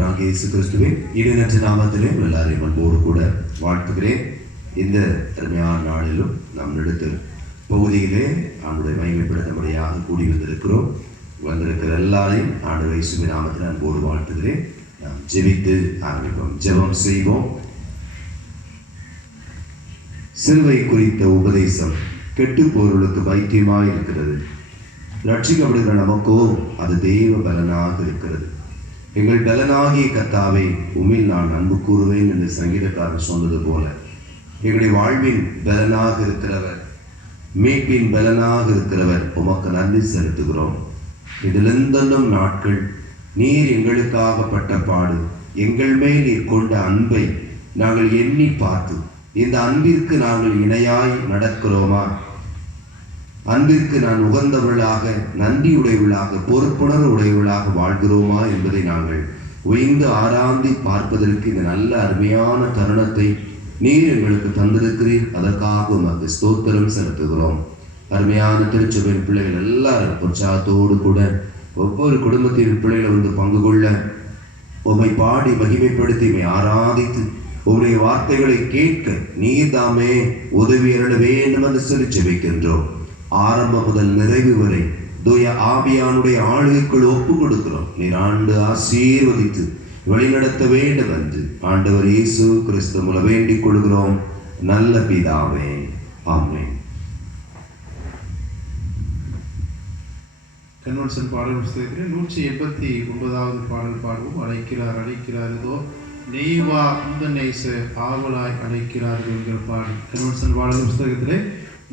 ஆண்டவராகிய இயேசு கிறிஸ்துவின் இடைநற்ற நாமத்திலே எல்லாரையும் அன்போடு கூட வாழ்த்துகிறேன். இந்த அருமையான நாளிலும் நம் இடத்தில் பகுதியிலே ஆண்டவரை மகிமைப்படுத்தும்படியாக கூடி வந்திருக்கிற எல்லாரையும் ஆண்டவர் இயேசுவின் நாமத்தில் அன்போடு வாழ்த்துகிறேன். நாம் ஜெபித்து ஆரம்பிப்போம். ஜெபம் செய்வோம். சிலுவை குறித்த உபதேசம் கெட்டுப்போர்களுக்கு வைத்தியமாய் இருக்கிறது. ரட்சிக்கப்படுகிற நமக்கோ அது தெய்வ பலனாக இருக்கிறது. எங்கள் பலனாகிய கர்த்தாவே, உம்மில் நான் அன்பு கூறுவேன் என்று சங்கீதக்காரர் சொன்னது போல எங்களுடைய வாழ்வின் பலனாக இருக்கிறவர், மீட்பின் பலனாக இருக்கிறவர், உமக்கு நன்றி செலுத்துகிறோம். இதிலிருந்தும் நாட்கள் நீர் எங்களுக்காக பட்ட பாடு, எங்கள் மேல் நீர் கொண்ட அன்பை நாங்கள் எண்ணி பார்த்து இந்த அன்பிற்கு நாங்கள் இணையாய் நடக்கிறோமா? அன்பிற்கு நான் உகந்தவர்களாக, நன்றியுடையவர்களாக, பொறுப்புணர்வு உடையவர்களாக வாழ்கிறோமா என்பதை நாங்கள் உயர்ந்து ஆராய்ந்து பார்ப்பதற்கு இந்த நல்ல அருமையான தருணத்தை நீர் எங்களுக்கு தந்திருக்கிறீர். அதற்காக உமக்கு ஸ்தோத்திரம் செலுத்துகிறோம். அருமையான திருச்சபையின் பிள்ளைகள் எல்லாரும் உற்சாகத்தோடு கூட ஒவ்வொரு குடும்பத்தின் பிள்ளைகளை வந்து பங்கு கொள்ள உம்மை பாடி மகிமைப்படுத்தி உம்மை ஆராதித்து உம்முடைய வார்த்தைகளை கேட்க நீர் தாமே உதவி அருள வேண்டும் என்று சொல்லி ஜெபிக்கின்றோம். ஆரம்பம் முதல் நிறைவு வரை தூய ஆவியானுடைய ஆளுகைக்குள் ஒப்பு கொடுக்கிறோம். நீர் ஆண்டு ஆசீர்வதித்து வழிநடத்த வேண்டும் என்று ஆண்டவர் இயேசு கிறிஸ்து மூலம் வேண்டிக் கொள்கிறோம் நல்ல பிதாவே, ஆமென். கன்வென்ஷன் பாடல் புத்தகத்தில் 189வது பாடல் பாடுவோம். அழைக்கிறார் இதோ நீ வா இந்த நேச ஆவலாய் அழைக்கிறார்கள் என்கிற பாடல். கன்வென்ஷன் பாடல் புத்தகத்திலே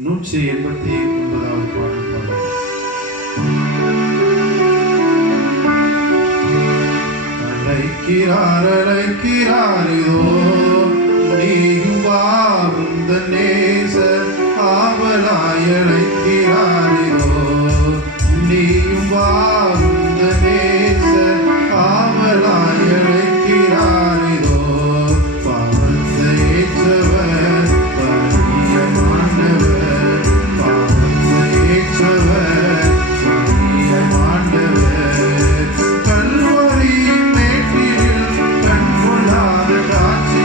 189வது பாடல் பாடல். அழைக்கிறார் இதோ நீ வா இந்த நேச ஆவலாய் அழைக்கிறார் இதோ நீயும் வா இந்த நேச ஆவலாய் அழைக்கிறார் இதோ பாவத்தை ஏற்றவர் பரியமானவர், பாவத்தை ஏற்றவர் பரியமானவர், கல்வரியின் மேட்டில் கண்கொள்ளாத காட்சி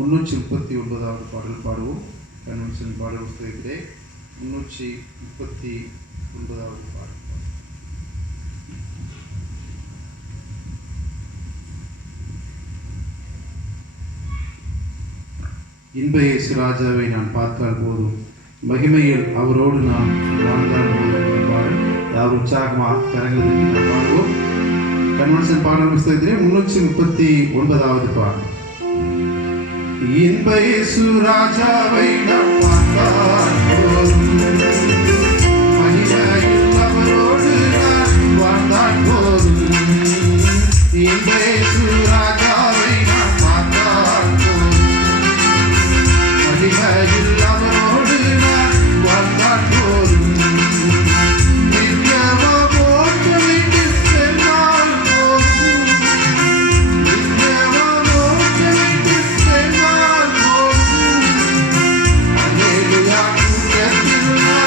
339வது பாடல் பாடுவோம். கன்வென்ஷன் பாடல் புத்தகத்திலே 339வது பாடல். இன்ப இயேசு ராஜாவை நான் பார்த்தால் போதும், மகிமையில் அவரோடு நான் வாழ்ந்தால் போதும் பாடல். யார் உற்சாகமாக கரங்களை நாம் பாடுவோம். கன்வென்ஷன் பாடல் புத்தகத்திலே 339வது பாடல். இன்ப இயேசு ராஜாவை நாம் பார்த்தால் போதும், மகிமையில் அவரோடு நான் வாழ்ந்தால் போதும். இன்ப இயேசு ராஜாவை நாம் பார்த்தால் போதும், மகிமையில் அவரோடு நான் வாழ்ந்தால் போதும். Hallelujah.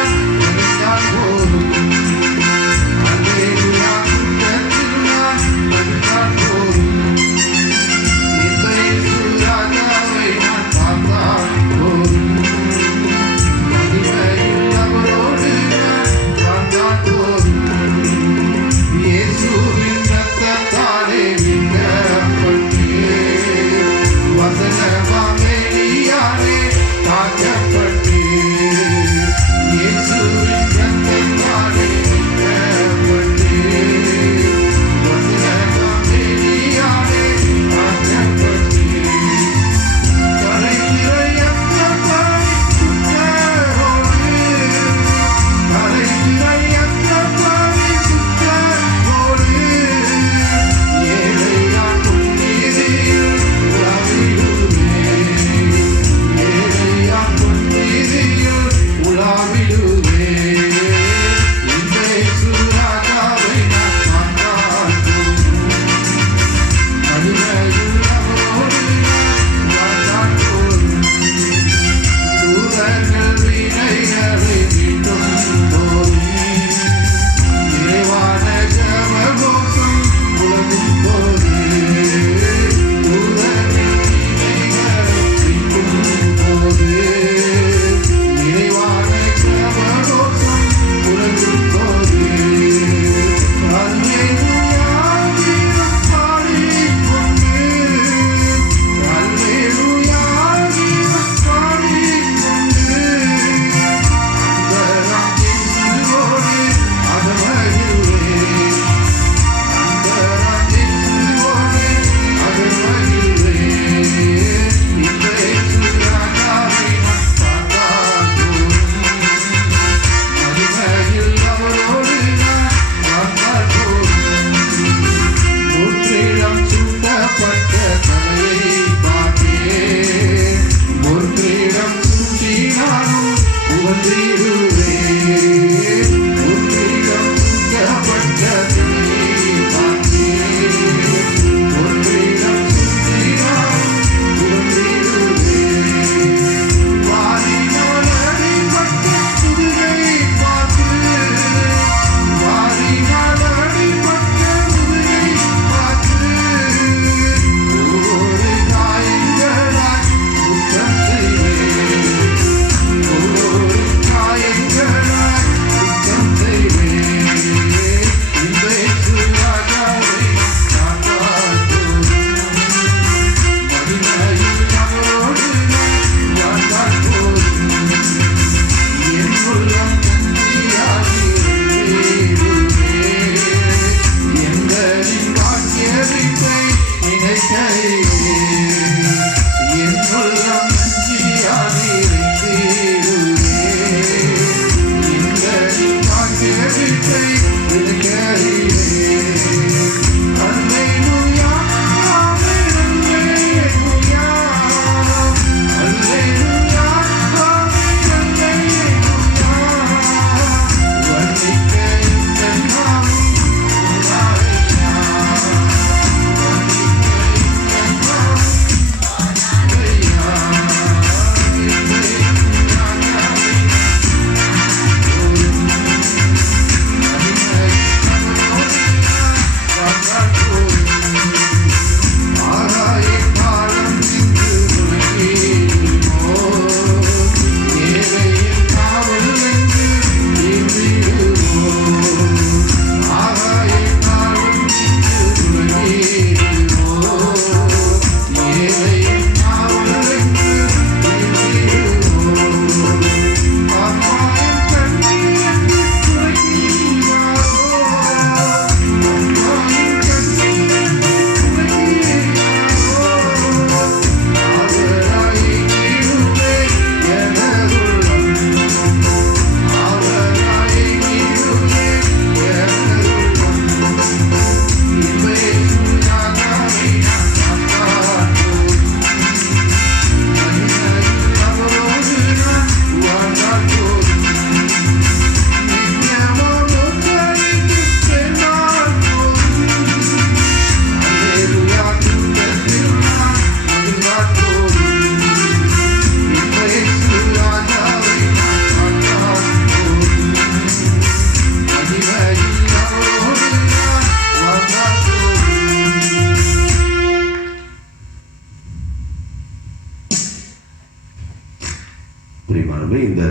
பிரியமானவர்களே, இந்த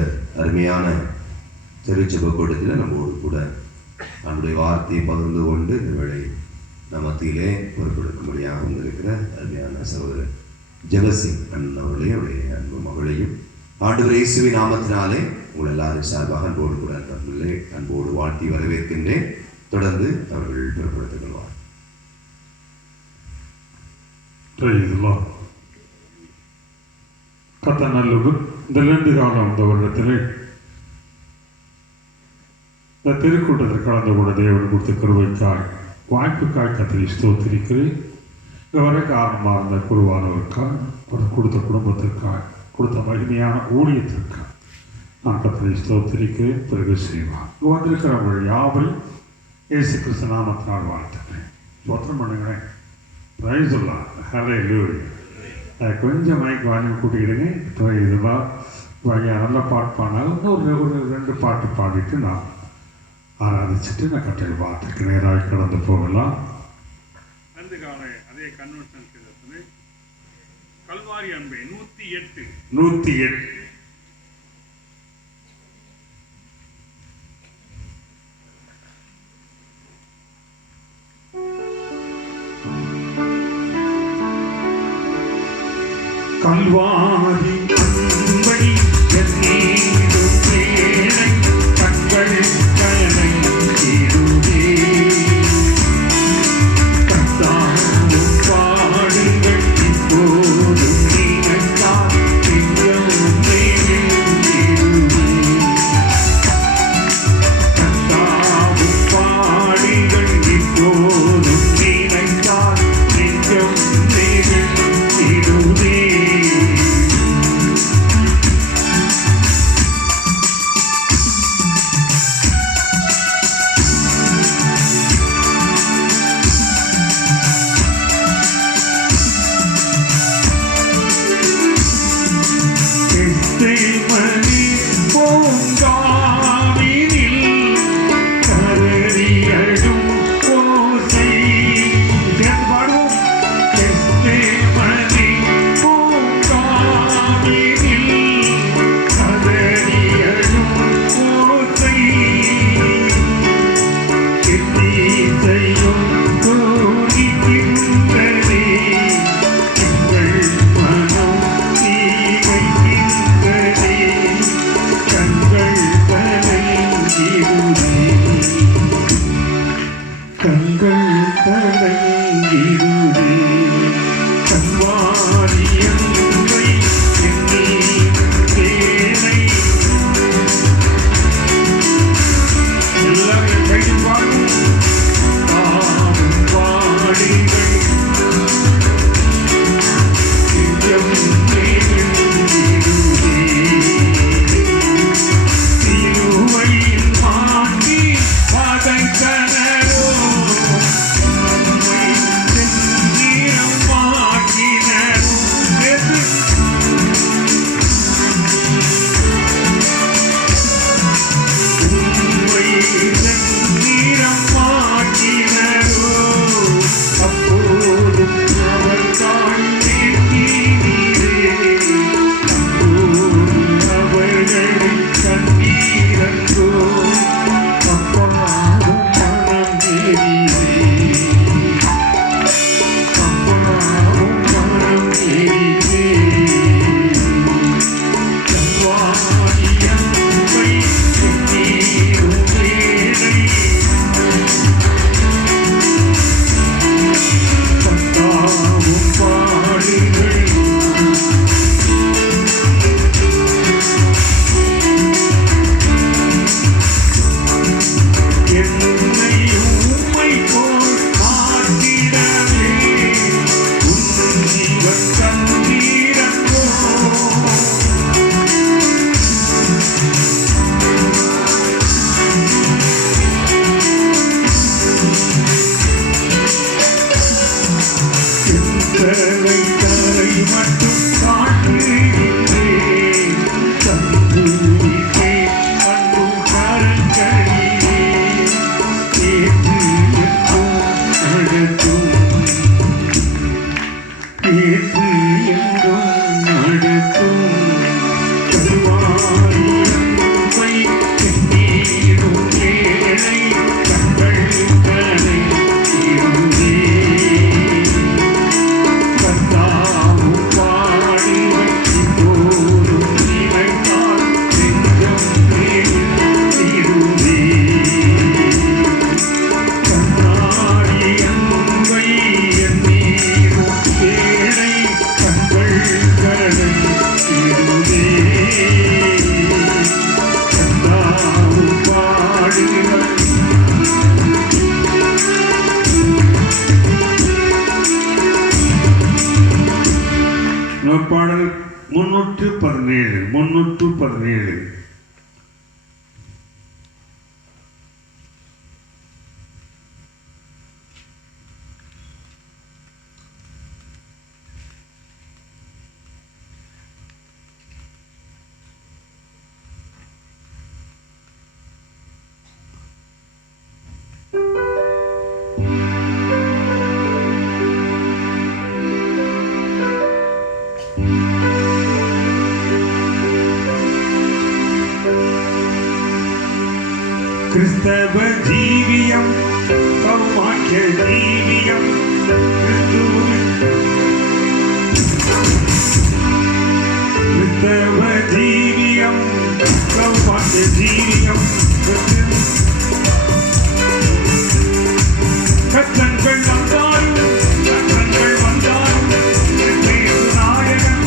அருமையான திருச்சபை கூட்டத்தில் நம்மோடு கூட நம்முடைய வார்த்தையை பகிர்ந்து கொண்டு இந்த வேளை நம் மத்தியிலே பொறுப்பெடுக்கும்படியாக வந்திருக்கிற அருமையான சகோதரர் ஜெபசிங் அண்ணன் அவர்களையும் அவருடைய அன்பு மகளையும் ஆண்டவர் இயேசுவின் நாமத்தினாலே உங்கள் எல்லாரும் சார்பாக அன்போடு கூட அன்போடு வாழ்த்தி வரவேற்கின்றேன். தொடர்ந்து அவர்கள் பொறுப்படுத்திக் கொள்வார். கத்த நல்லவர். இந்த 2 காலம் இந்த வருடத்திலே இந்த திருக்கூட்டத்தில் கலந்து கூட தேவன் கொடுத்த கருவைக்காய் வாய்ப்புக்காய் கத்தரை ஸ்தோத்திரிக்கிறேன். இங்கே வர காரணமாக இருந்த குருவானவருக்காய், அவர் கொடுத்த குடும்பத்திற்காய், கொடுத்த மகிமையான ஊழியத்திற்காய் நான் கத்தரை ஸ்தோத்திரிக்கிறேன். பிறகு செய்வார். இங்கே வந்திருக்கிறவர்கள் யாவரும் இயேசு கிறிஸ்து நாமத்தினால் வாழ்த்துக்கிறேன். ஸ்தோத்திரம் பண்ணுங்களேன். பிரைஸ் சொல்லலாம். ஹல்லேலூயா. கொஞ்சம் மைக் வால்யூம் கூட்டிக்கிடுங்க. இப்போ இதெல்லாம் நல்ல பாட்டு பாடினாலும் ஒரு 2 பாட்டு பாடிட்டு நான் ஆராதிச்சுட்டு நான் கட்டளை வார்த்தைக்கு நேராக கடந்து போகலாம். அந்த கால அதே கன்வென்ஷன் கல்வாரி அன்பை 108 கல்வாரி அன்பை என்னீடும் பேரை கண்கள் கலங்கிடுதே. கர்த்தாவும் பாடுங்கள் இப்போதும் நினைத்தால் நெஞ்சம் நெகிழ்ந்திடுதே. கர்த்தாவும் பாடுங்கள் இப்போதும் நினைத்தால் நெஞ்சம் நெகிழ்ந்திடுதே. எல்லா பாடல் 317. கிறிஸ்தவ ஜீவியம் சௌபாக்கிய ஜீவியம் கிறிஸ்தவ ஜீவியம் சௌபாக்கிய ஜீவியம் கஷ்டங்கள் வந்தாலும் கஷ்டங்கள் வந்தாலும் நாயகன்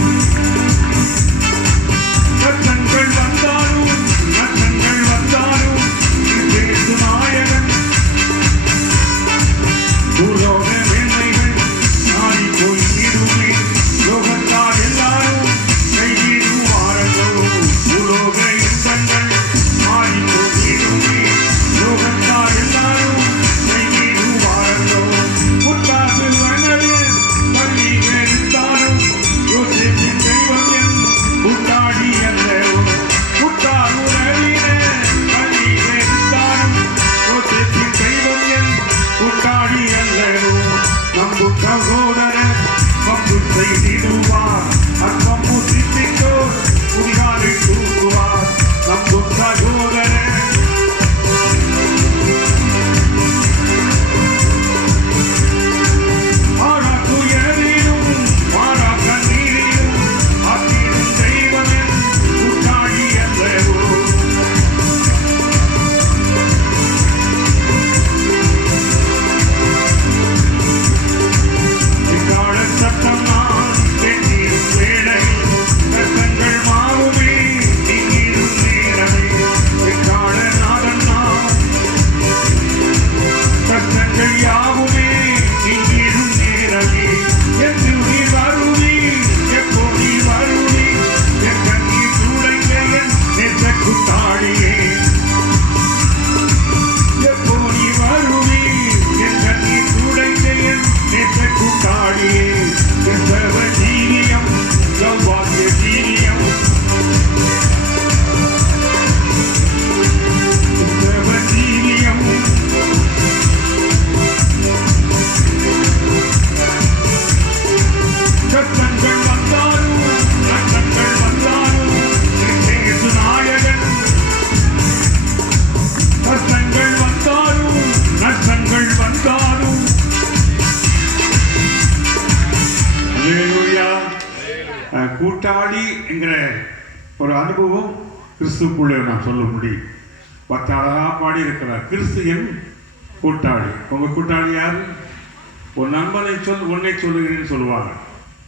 கஷ்டங்கள் வந்தாலும் கஷ்டங்கள் வந்தாலும் நாயகன் பூலோக மேன்மைகள் நாடி போய்விடுமே லோகத்தால் எல்லாரும் கைவிடுவாரோ பூலோக இன்பங்கள் நாடி போய்விடுமே கூட்டாளி என்கிற ஒரு அனுபவம் கிறிஸ்துக்குள்ளே நான் சொல்ல முடியும். பத்து அழகாக பாடி இருக்கிறார், கிறிஸ்து என் கூட்டாளி. உங்கள் கூட்டாளி யார்? ஒரு நண்பனை உன்னை சொல்லுகிறேன்னு சொல்லுவாங்க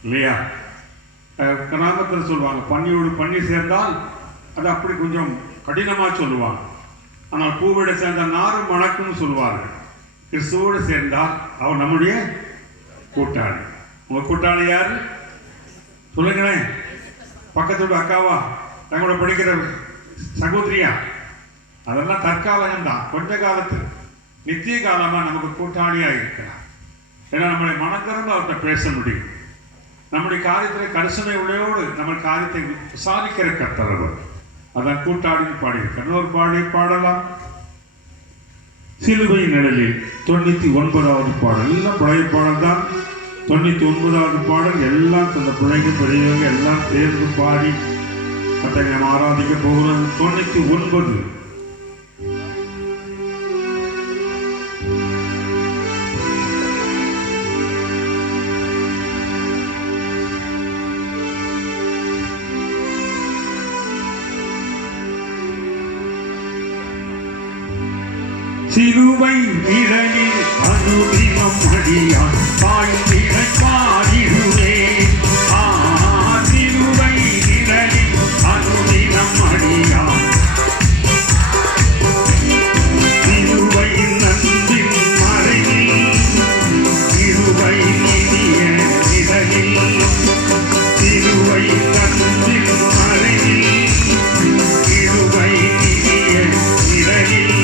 இல்லையா? கிராமத்தில் சொல்லுவாங்க, பன்னியோடு பன்னி சேர்ந்தால் அது அப்படி கொஞ்சம் கடினமாக சொல்லுவாங்க. ஆனால் பூவோடு சேர்ந்தால் நாறு மணக்குன்னு சொல்லுவார்கள். கிறிஸ்துவோடு சேர்ந்தால் அவர் நம்முடைய கூட்டாளி. உங்கள் கூட்டாளி யார் சொல்லுங்களேன். பக்கத்தோட அக்காவா, தங்களோட படிக்கிற சகோதரியா? அதெல்லாம் தற்காலம்தான். கொஞ்ச காலத்து நித்திய காலமாக நமக்கு கூட்டாளியாக இருக்கிறார். ஏன்னா நம்மளை மனக்கரந்து அவர்கிட்ட பேச முடியும். நம்முடைய காரியத்தில் கரிசனை உள்ளோடு நம்ம காரியத்தை விசாரிக்கிற கர்த்தர். அதான் கூட்டாளின்னு பாடியிருக்க. இன்னொரு பாடலாம். சிலுவை நிழலில் 99வது பாடல். எல்லாம் பழைய பாடல் தான். 99வது பாடல் எல்லாம் அந்த பிள்ளைங்க பெரியவங்க எல்லாம் சேர்ந்து பாடி அதை நம்ம ஆராதிக்க போகிறது. 99. சிலுவை நிழலில் அனுதினம் அடியான் பாய்ந்திடை பாடிடுவே. சிலுவை நிழலில் அனுதினம் அடியான் சிலுவை நன்பின் மறைவில் சிலுவை நிதிய நிழலில் சிலுவை நன்பின் மறைவில் சிலுவை நிதிய நிழலில்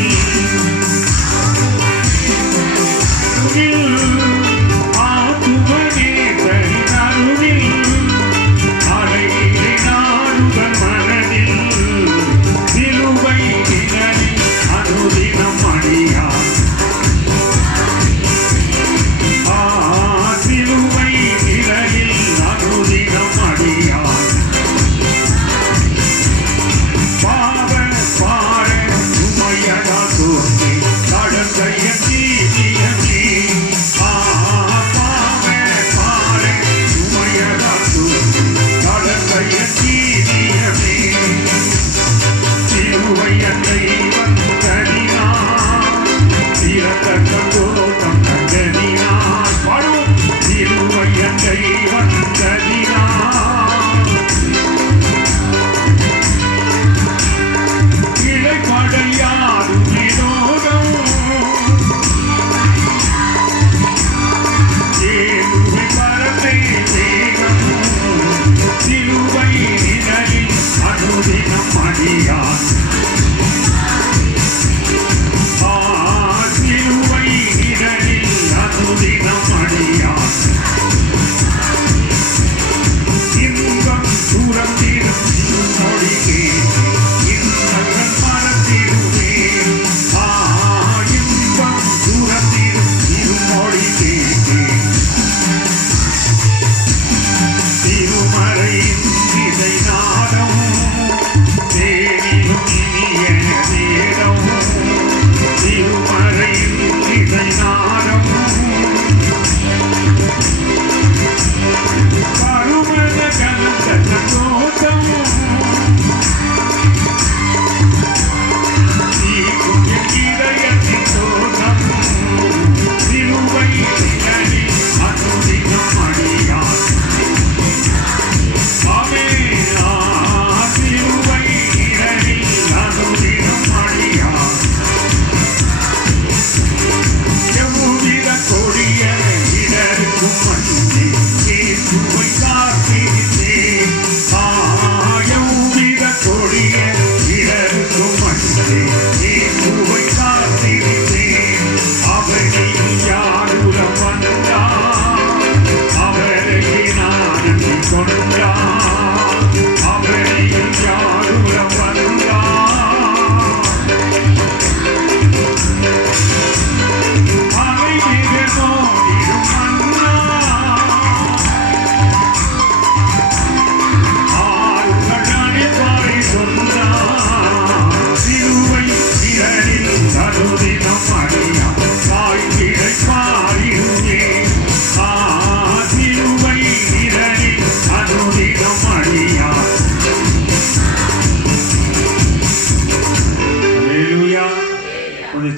ஆத்துமனே தனி அருளில்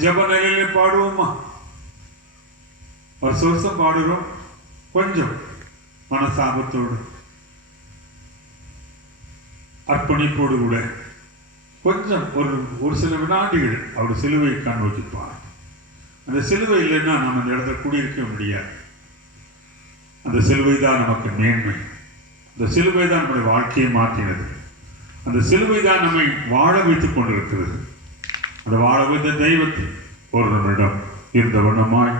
ஜப நிலையில பாடுவோமா? வருஷம் பாடுறோம், கொஞ்சம் மனசாபத்தோடு அர்ப்பணிப்போடு கூட கொஞ்சம் ஒரு சில வினாடிகள் அவர் சிலுவையை கண் நோக்கிப்பார். அந்த சிலுவை இல்லைன்னா நம்ம அந்த இடத்துல குடியிருக்க முடியாது. அந்த சிலுவை தான் நமக்கு மேன்மை. அந்த சிலுவை தான் நம்முடைய வாழ்க்கையை மாற்றினது. அந்த சிலுவை தான் நம்மை வாழ வைத்துக் கொண்டிருக்கிறது. அந்த வாழ வைத்த தெய்வத்தை ஒரு நம்மிடம் இருந்த வண்ணமாய்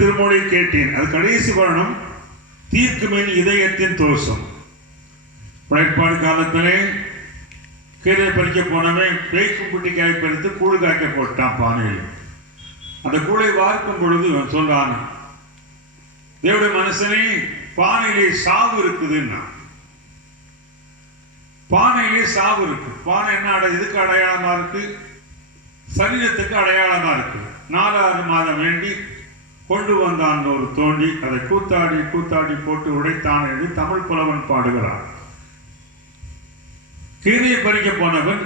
திருமொழி கேட்டேன். அது கடைசி வரணும். தீர்க்குமேன் இதயத்தின் தோஷம். படைப்பாடு காலத்திலே கீரை பறிக்க போனவன் பேய்க்கும் குட்டிக்காய் பறித்து கூழ் காய்க்க போட்டான் பானையில். அந்த கூழை வார்க்கும் பொழுது இவன் சொல்றான், தேவடைய மனுஷனே, பானையிலே சாவு இருக்குதுன்னா. பானையிலே சாவு இருக்கு. பானை என்ன இதுக்கு அடையாளமா இருக்கு? சரீரத்துக்கு அடையாளமா இருக்கு. 4 மாதம் வேண்டி கொண்டு வந்தான் ஒரு தோண்டி, அதை கூத்தாடி கூத்தாடி போட்டு உடைத்தான் என்று தமிழ் புலவன் பாடுகிறான். கீரையை பறிக்க போனவன்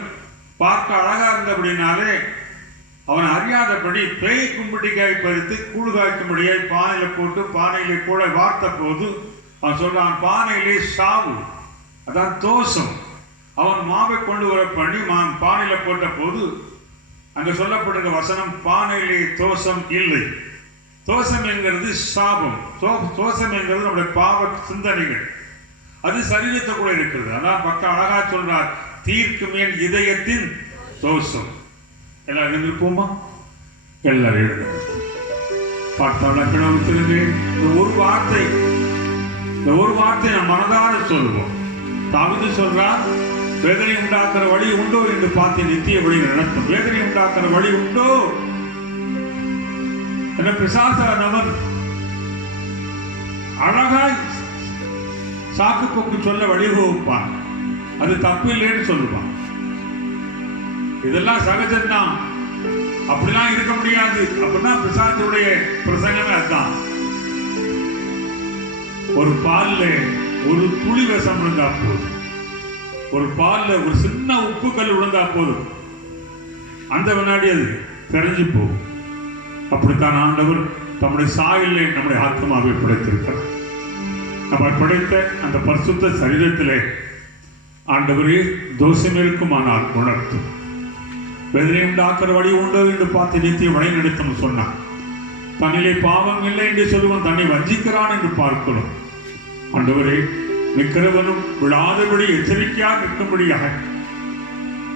பார்க்க அழகா இருந்தபடினாலே அவன் அறியாதபடி பேய் கும்பிட்டிக்காய் பறித்து கூழ் காய்க்கும்படியாய் பானையில போட்டு பானையிலே கூட வார்த்த போது அவன் சொல்றான், பானையிலே சாவு, அதான் தோஷம். அவன் மாவை கொண்டு வர பண்ணி பானையில போட்ட போது அங்க சொல்லப்பட்டிருக்க வசனம், பானையிலே தோஷம் இல்லை. தோஷம் என்கிறது சாபம். தோஷம் என்கிறது நம்முடைய பாவ சிந்தனைகள். அது சரீரத்தை கூட இருக்கிறது. அதான் பக்கம் அழகா சொல்றார், தீர்க்குமேன் இதயத்தின் தோஷம். எல்லாரும் இருப்போமா? எல்லாரும் எழுதுங்க. பார்த்தாலும் கிடவுத்திருந்து இந்த ஒரு வார்த்தை நாம் மனதார சொல்லுவோம். தாவீது சொல்றார், வேதனை உண்டாக்குற வழி உண்டோ என்று பார்த்து நித்திய வழி நடத்தும். வேதனை உண்டாக்குற வழி உண்டோ என பிசாசானவன் அழகாய் சாக்கு போக்கு சொல்ல வழிவகுப்பான். அது தப்பு இல்லைன்னு சொல்லுவான். இதெல்லாம் சகஜம்தான், அப்படிலாம் இருக்க முடியாது. அப்படின்னா பிசாசுடைய பிரசங்கமே அதுதான். ஒரு பால்ல ஒரு துளி விஷம் விழுந்தா போதும், ஒரு பால்ல ஒரு சின்ன உப்புக்கல் விழுந்தா போதும், அந்த வினாடி அது தெரிஞ்சு போகும். அப்படித்தான் ஆண்டவர் தம்முடைய சாயலை நம்முடைய ஆத்மாவை படைத்திருக்கிறார். நம்ம படைத்த அந்த பரிசுத்த சரீரத்திலே ஆண்டவரே தோஷம் இருக்குமானால் உணர்த்தும். வேதனை உண்டாக்குற வழி உண்டோ என்று பார்த்து நித்திய வழி நடத்தும் சொன்னான். தன்னிலே பாவம் இல்லை என்று சொல்லுவன் தன்னை வஞ்சிக்கிறான் என்று பார்க்கிறோம். ஆண்டவரே, நிற்கிறவனும் விழாதபடி எச்சரிக்கையாக நிற்கும்படியாக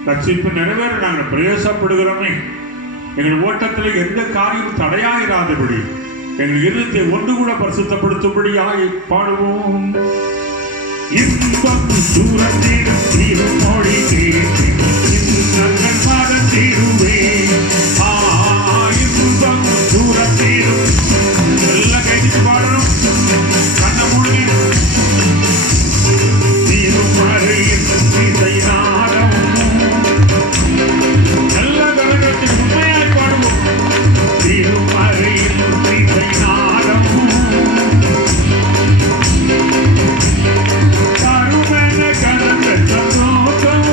ரட்சிப்பு நிறைவேற நாங்கள் பிரயாசப்படுகிறோமே. எங்கள் ஓட்டத்தில் எந்த காரியம் தடையாயிராதபடி எங்கள் இருதயத்தை ஒன்று கூட பரிசுத்தப்படுத்தும்படியாக பாடுவோம். இன்பம் தூரத்திலும் திருமொழி இன்பம் தூரத்திலும் எல்லாம் கைதிட்டு பாடணும். கண்ண மூடி திருமறையின் இசை நாடம் எல்லா கலகத்தின் உண்மையாய் பாடுவோம். திருமறையின் இசை நாடம் கருமென கலந்த சந்தோஷம்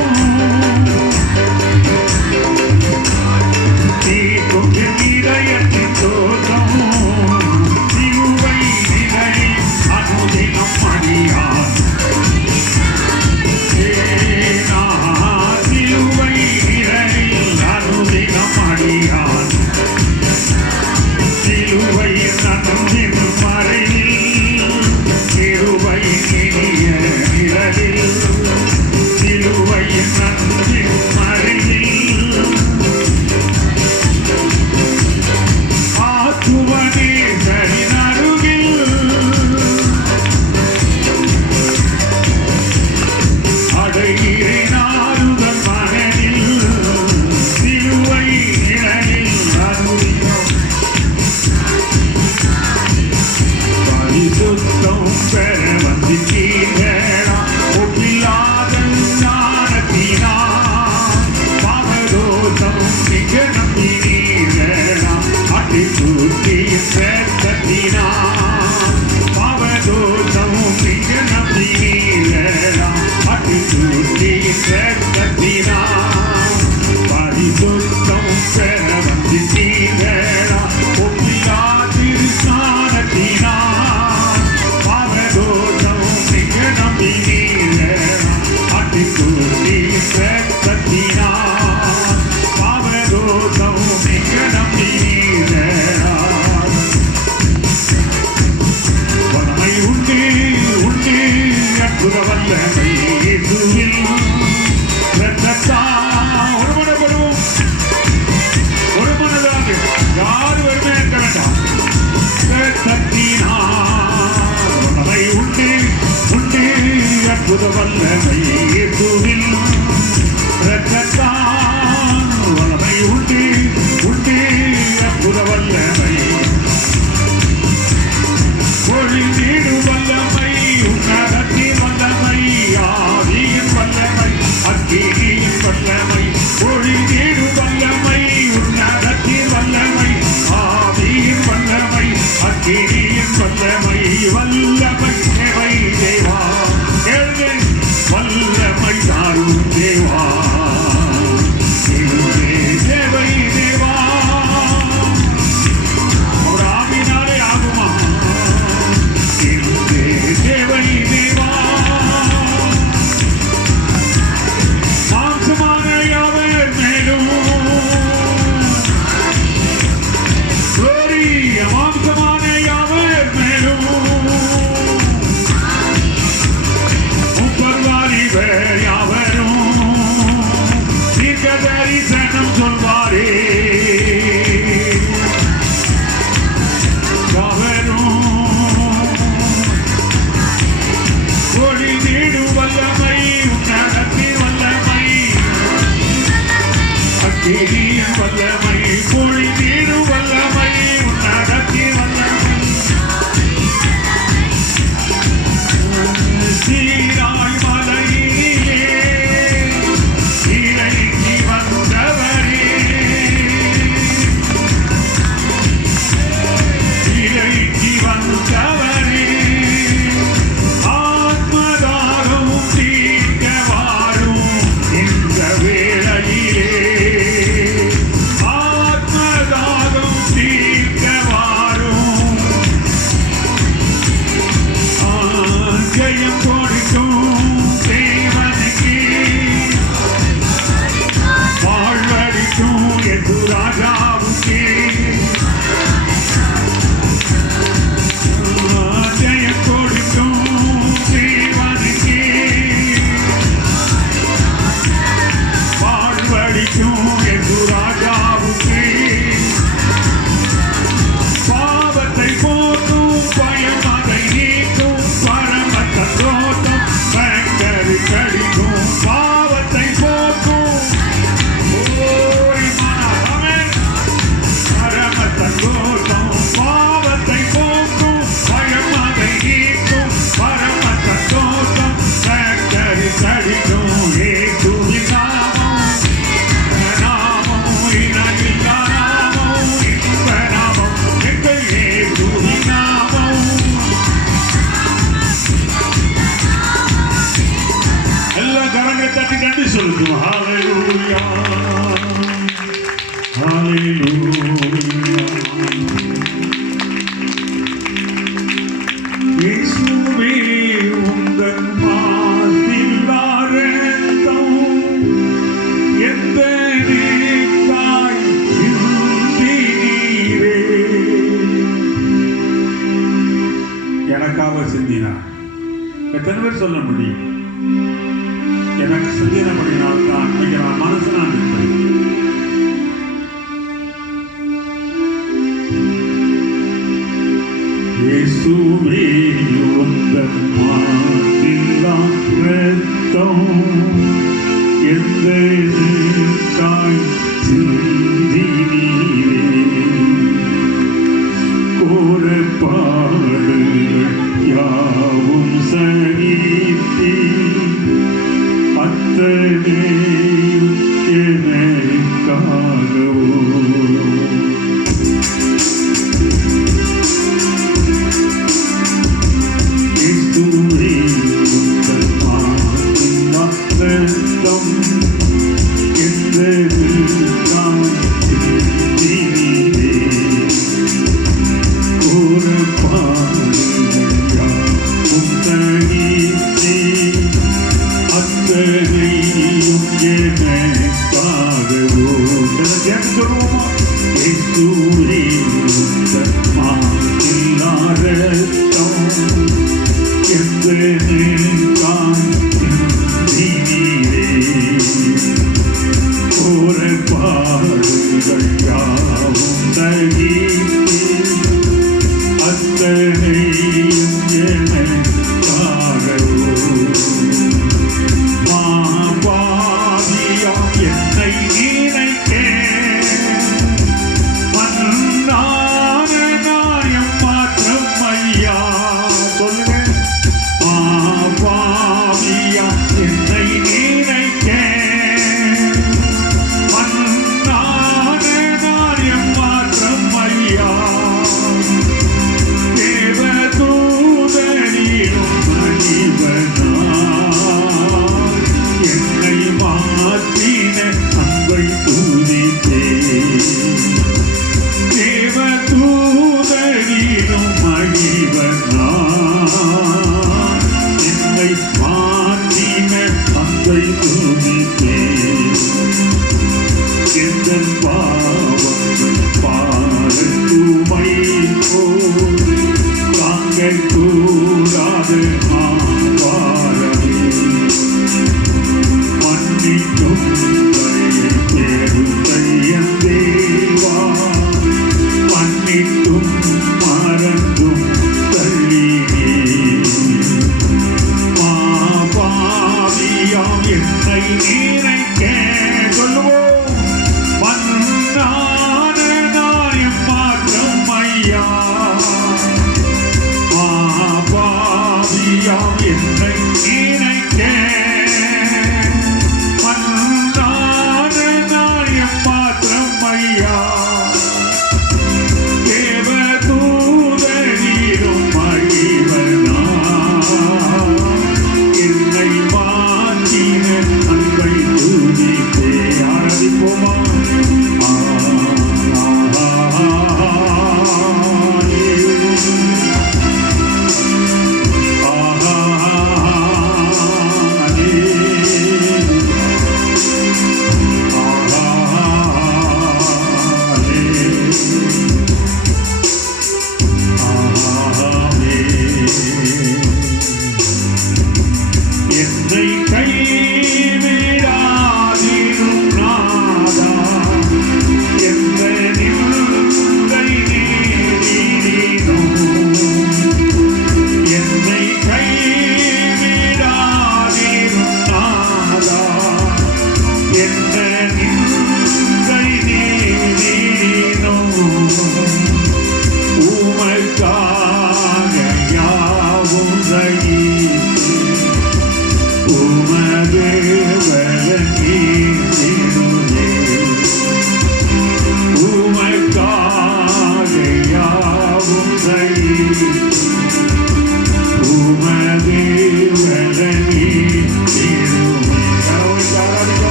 எனக்காக சிந்தினார். எத்தனை பேர் சொல்ல முடியும்? எனக்கு சிந்தினபடினால்தான் இன்னைக்கு நான் மனுஷனாக இருக்கிறேன். இயேசுவே உந்தன் மாற்றில்லாம் இரத்தம் எந்தெனக்காய் சிந்தினீரே. கோர பாடுகள் யாவும் சகித்தீ அத்தனையும் எனக்காகவோ.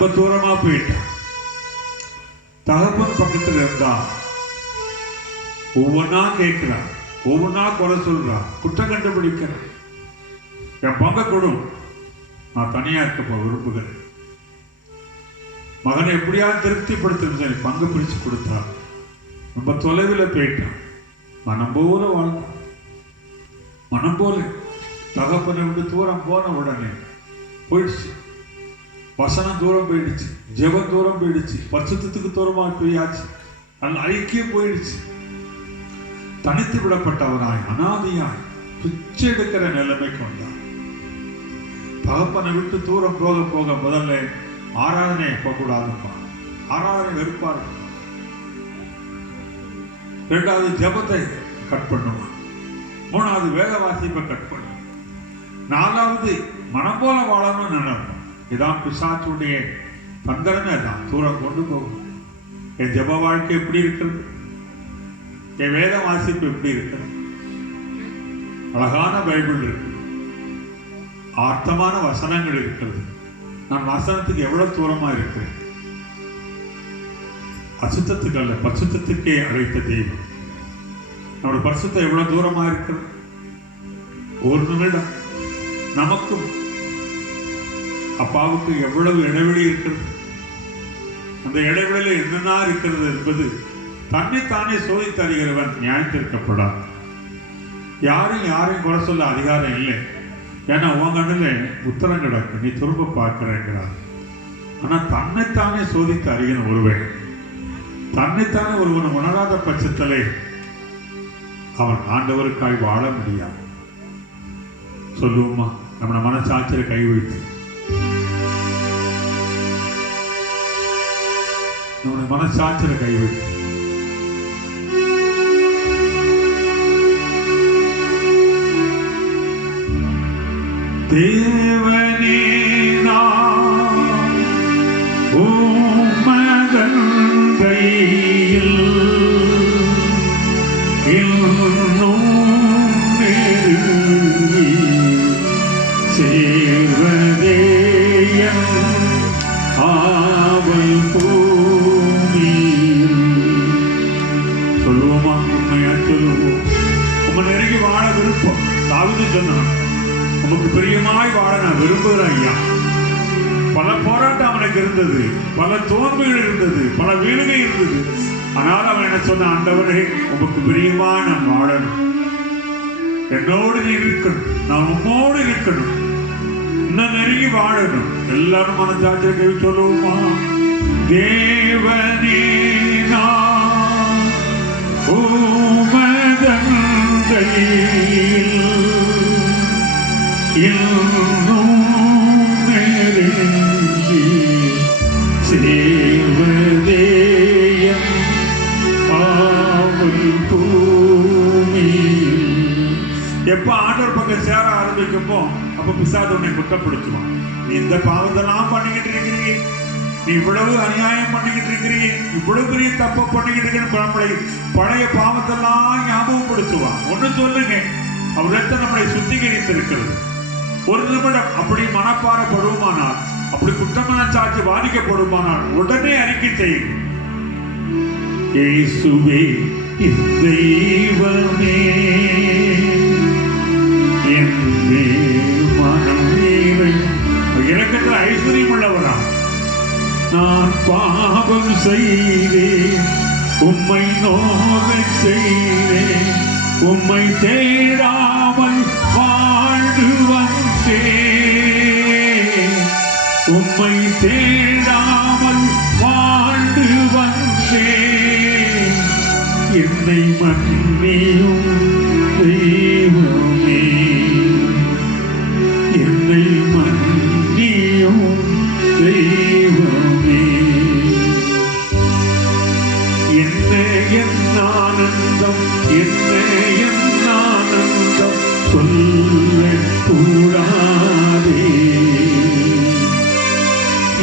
ரொம்ப தூரமா போயிட்டான். தகப்பன் பக்கத்துல இருந்தா ஒவ்வொன்னா கேட்கிறான், ஒவ்வொன்னா குறை சொல்றான், குற்றம் கண்டுபிடிக்கிறான். என் பங்க கொடு, நான் தனியா இருக்க விரும்புகிறேன். மகனை எப்படியாவது திருப்திப்படுத்த சரி பங்கு பிரிச்சு கொடுத்தார். ரொம்ப தொலைவில் போயிட்டான். மனம் போல வாழ்ந்தான். மனம் போல தகப்பனை விட்டு தூரம் போன உடனே போயிடுச்சு. வசனம் தூரம் போயிடுச்சு, ஜெபம் தூரம் போயிடுச்சு, பரிசுத்தத்துக்கு தூரமாக போயாச்சு, நல்ல ஐக்கியம் போயிடுச்சு. தனித்து விடப்பட்டவனாய் அனாதையாய் பிச்சை எடுக்கிற நிலைமைக்கு வந்தான். தகப்பனை விட்டு தூரம் போக போக முதல்ல ஆராதனை போகக்கூடாதுப்பா, ஆராதனை வெறுப்பாரு. இரண்டாவது ஜெபத்தை கட் பண்ணுவான். மூணாவது வேத வாசிப்பை கட் பண்ணுவான். நாலாவது மனம் போல வாழணும்னு நினைப்பான். இதான் பிசாசுடைய தந்திரமே, தான் தூரம் கொண்டு போகும். என் ஜெப வாழ்க்கை எப்படி இருக்கிறது, என் வேத வாசிப்பு எப்படி இருக்கிறது? அழகான பைபிள் இருக்கு, அர்த்தமான வசனங்கள் இருக்கிறது. நான் வசனத்துக்கு எவ்வளவு தூரமா இருக்கிறேன்? அசுத்தத்துக்கு அல்ல, பரிசுத்தத்துக்கே அழைத்த தெய்வம் நம்முடைய பரிசுத்தம் எவ்வளவு தூரமா இருக்கிறது? ஒரு நிமிடம் நமக்கும் அப்பாவுக்கு எவ்வளவு இடைவெளி இருக்கிறது? அந்த இடைவெளியில் என்னென்ன இருக்கிறது என்பது தன்னைத்தானே சோதித்து அறிகிறவன் நியாயத்திற்கப்படாது. யாரையும் குறை சொல்ல அதிகாரம் இல்லை. ஏன்னா உன் கண்ணில் உத்தரம் கிடக்கு, நீ திரும்ப பார்க்கிறேங்கிறார். ஆனால் தன்னைத்தானே சோதித்து அறிகிற ஒருவன், தன்னைத்தானே ஒருவன் உணராத பட்சத்திலே அவன் ஆண்டவருக்காய் வாழ முடியாது. சொல்லுவோமா? நம்ம மனசாட்சியை கை வைத்து நம்முடைய மனசாட்சியை கை வைத்து தேவனே நான் உம்மதன் கையில் இன்னும் நெருங்கி சேர்வதே ஆவல் பூமியில். சொல்லுவோமா? உண்மையா சொல்லுவோம். உங்க நெருங்கி வாழ விருப்பம். தாவீது சொன்னான், உமக்கு பிரியமாய் வாழ நான் விரும்புகிறேன் ஐயா. பல போராட்டம் அவனுக்கு இருந்தது, பல தோல்விகள் இருந்தது, பல வீடுகள் இருந்தது. ஆனால் அவன் என்ன சொன்ன, ஆண்டவரே உமக்கு பிரியமாய் நான் வாழணும், என்னோடு நீ இருக்கணும், நான் உம்மோடு இருக்கணும், இன்னும் நெருங்கி வாழணும். எல்லாரும் மனசாட்சியை சொல்லுவோமா? தேவனே நான் உமதன் கையில் இன்னும் நெருங்கி சேர்வதே ஆவல் பூமியில். எப்ப ஆண்டவர் பக்கம் சேர ஆரம்பிக்கும்போ அப்ப பிசாசு உன்னை குற்றப்படுத்துவான். நீ இந்த பாவத்தெல்லாம் பண்ணிக்கிட்டு இருக்கிறீங்க, நீ இவ்வளவு அநியாயம் பண்ணிக்கிட்டு இருக்கிறீங்க, இவ்வளவு பெரிய தப்பு பண்ணிக்கிட்டு இருக்கிற நம்மளை பழைய பாவத்தெல்லாம் ஞாபகப்படுத்துவான். ஒண்ணு சொல்லுங்க, அவரிடத்தை நம்மளை சுத்திகரித்திருக்கிறது. ஒரு நிமிடம் அப்படி மனப்பாரப்படுவோமானால், அப்படி குற்றமனச்சாட்சி பாதிக்கப்படுமானால் உடனே அறிக்கை செய்யுங்க. இயேசுவே தெய்வமே, என்னே மனம் நீரை. இரக்கத்தில் ஐஸ்வர்யம் உள்ளவரா? நான் பாவம் செய்தேன், உம்மை நோகச் செய்தேன், உம்மை தேடாமல் வாழ்ந்து வந்தேன், உம்மை தேடாமல் வாழ்ந்து வந்தேன், என்னை மன்னியும் தெய்வமே, என்னை மன்னியும் தெய்வமே. என்ன என் ஆனந்தம், என்ன என் ஆனந்தம் சொல்லக்கூடாதே,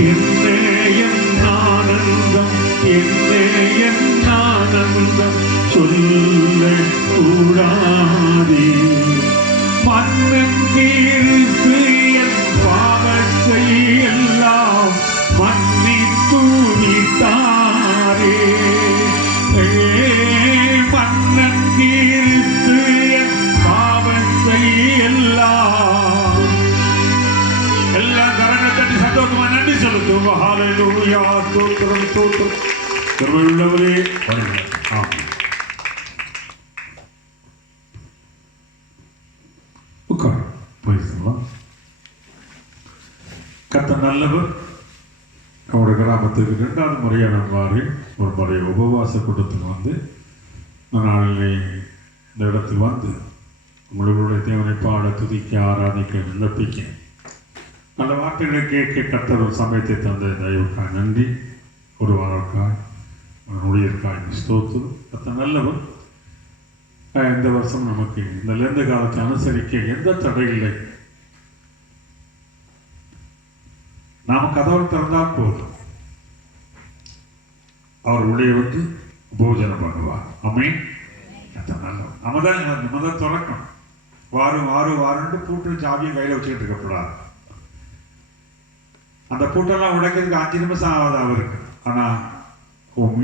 என்ன என் ஆனந்தம், என்ன என் ஆனந்தம் சொல்லக்கூடாதே. மன்னன் தீர்த்து என் பாவத்தை எல்லாம் மன்ன கிருபையுள்ளவரே ஆமென். உட்கார். போயிருக்கலாம். கர்த்தர் நல்லவர். நம்முடைய கிராமத்துக்கு 2வது முறையாக நான் மாறி ஒரு முறை உபவாச கூட்டத்துக்கு வந்து நாளிலே இந்த இடத்துக்கு வந்து உங்களுடைய தேவனை பாட துதிக்க ஆராதிக்க விண்ணப்பிக்க அந்த வார்த்தைகளை கேட்க கர்த்தர் ஒரு சமயத்தை தந்த தயவுக்காய் நன்றி. ஒரு வாரக்காய் ஊழியர்காய் ஸ்தோத்திரம். கர்த்தர் நல்லவர். இந்த வருஷம் நமக்கு இந்த லெந்த காலத்தை அனுசரிக்க எந்த தடை இல்லை. நாம கதவை திறந்தால் போதும், அவர் உள்ளே வந்து போஜனம் பண்ணுவார். ஆமென். நம்ம தான் திறக்கணும். வாருன்ட்டு பூட்டு சாவியை கையில் வச்சுக்கிட்டு இருக்கக்கூடாது. அந்த பூட்டெல்லாம் உடைக்கிறதுக்கு 5 நிமிஷம் ஆகாது அவருக்கு. ஆனால்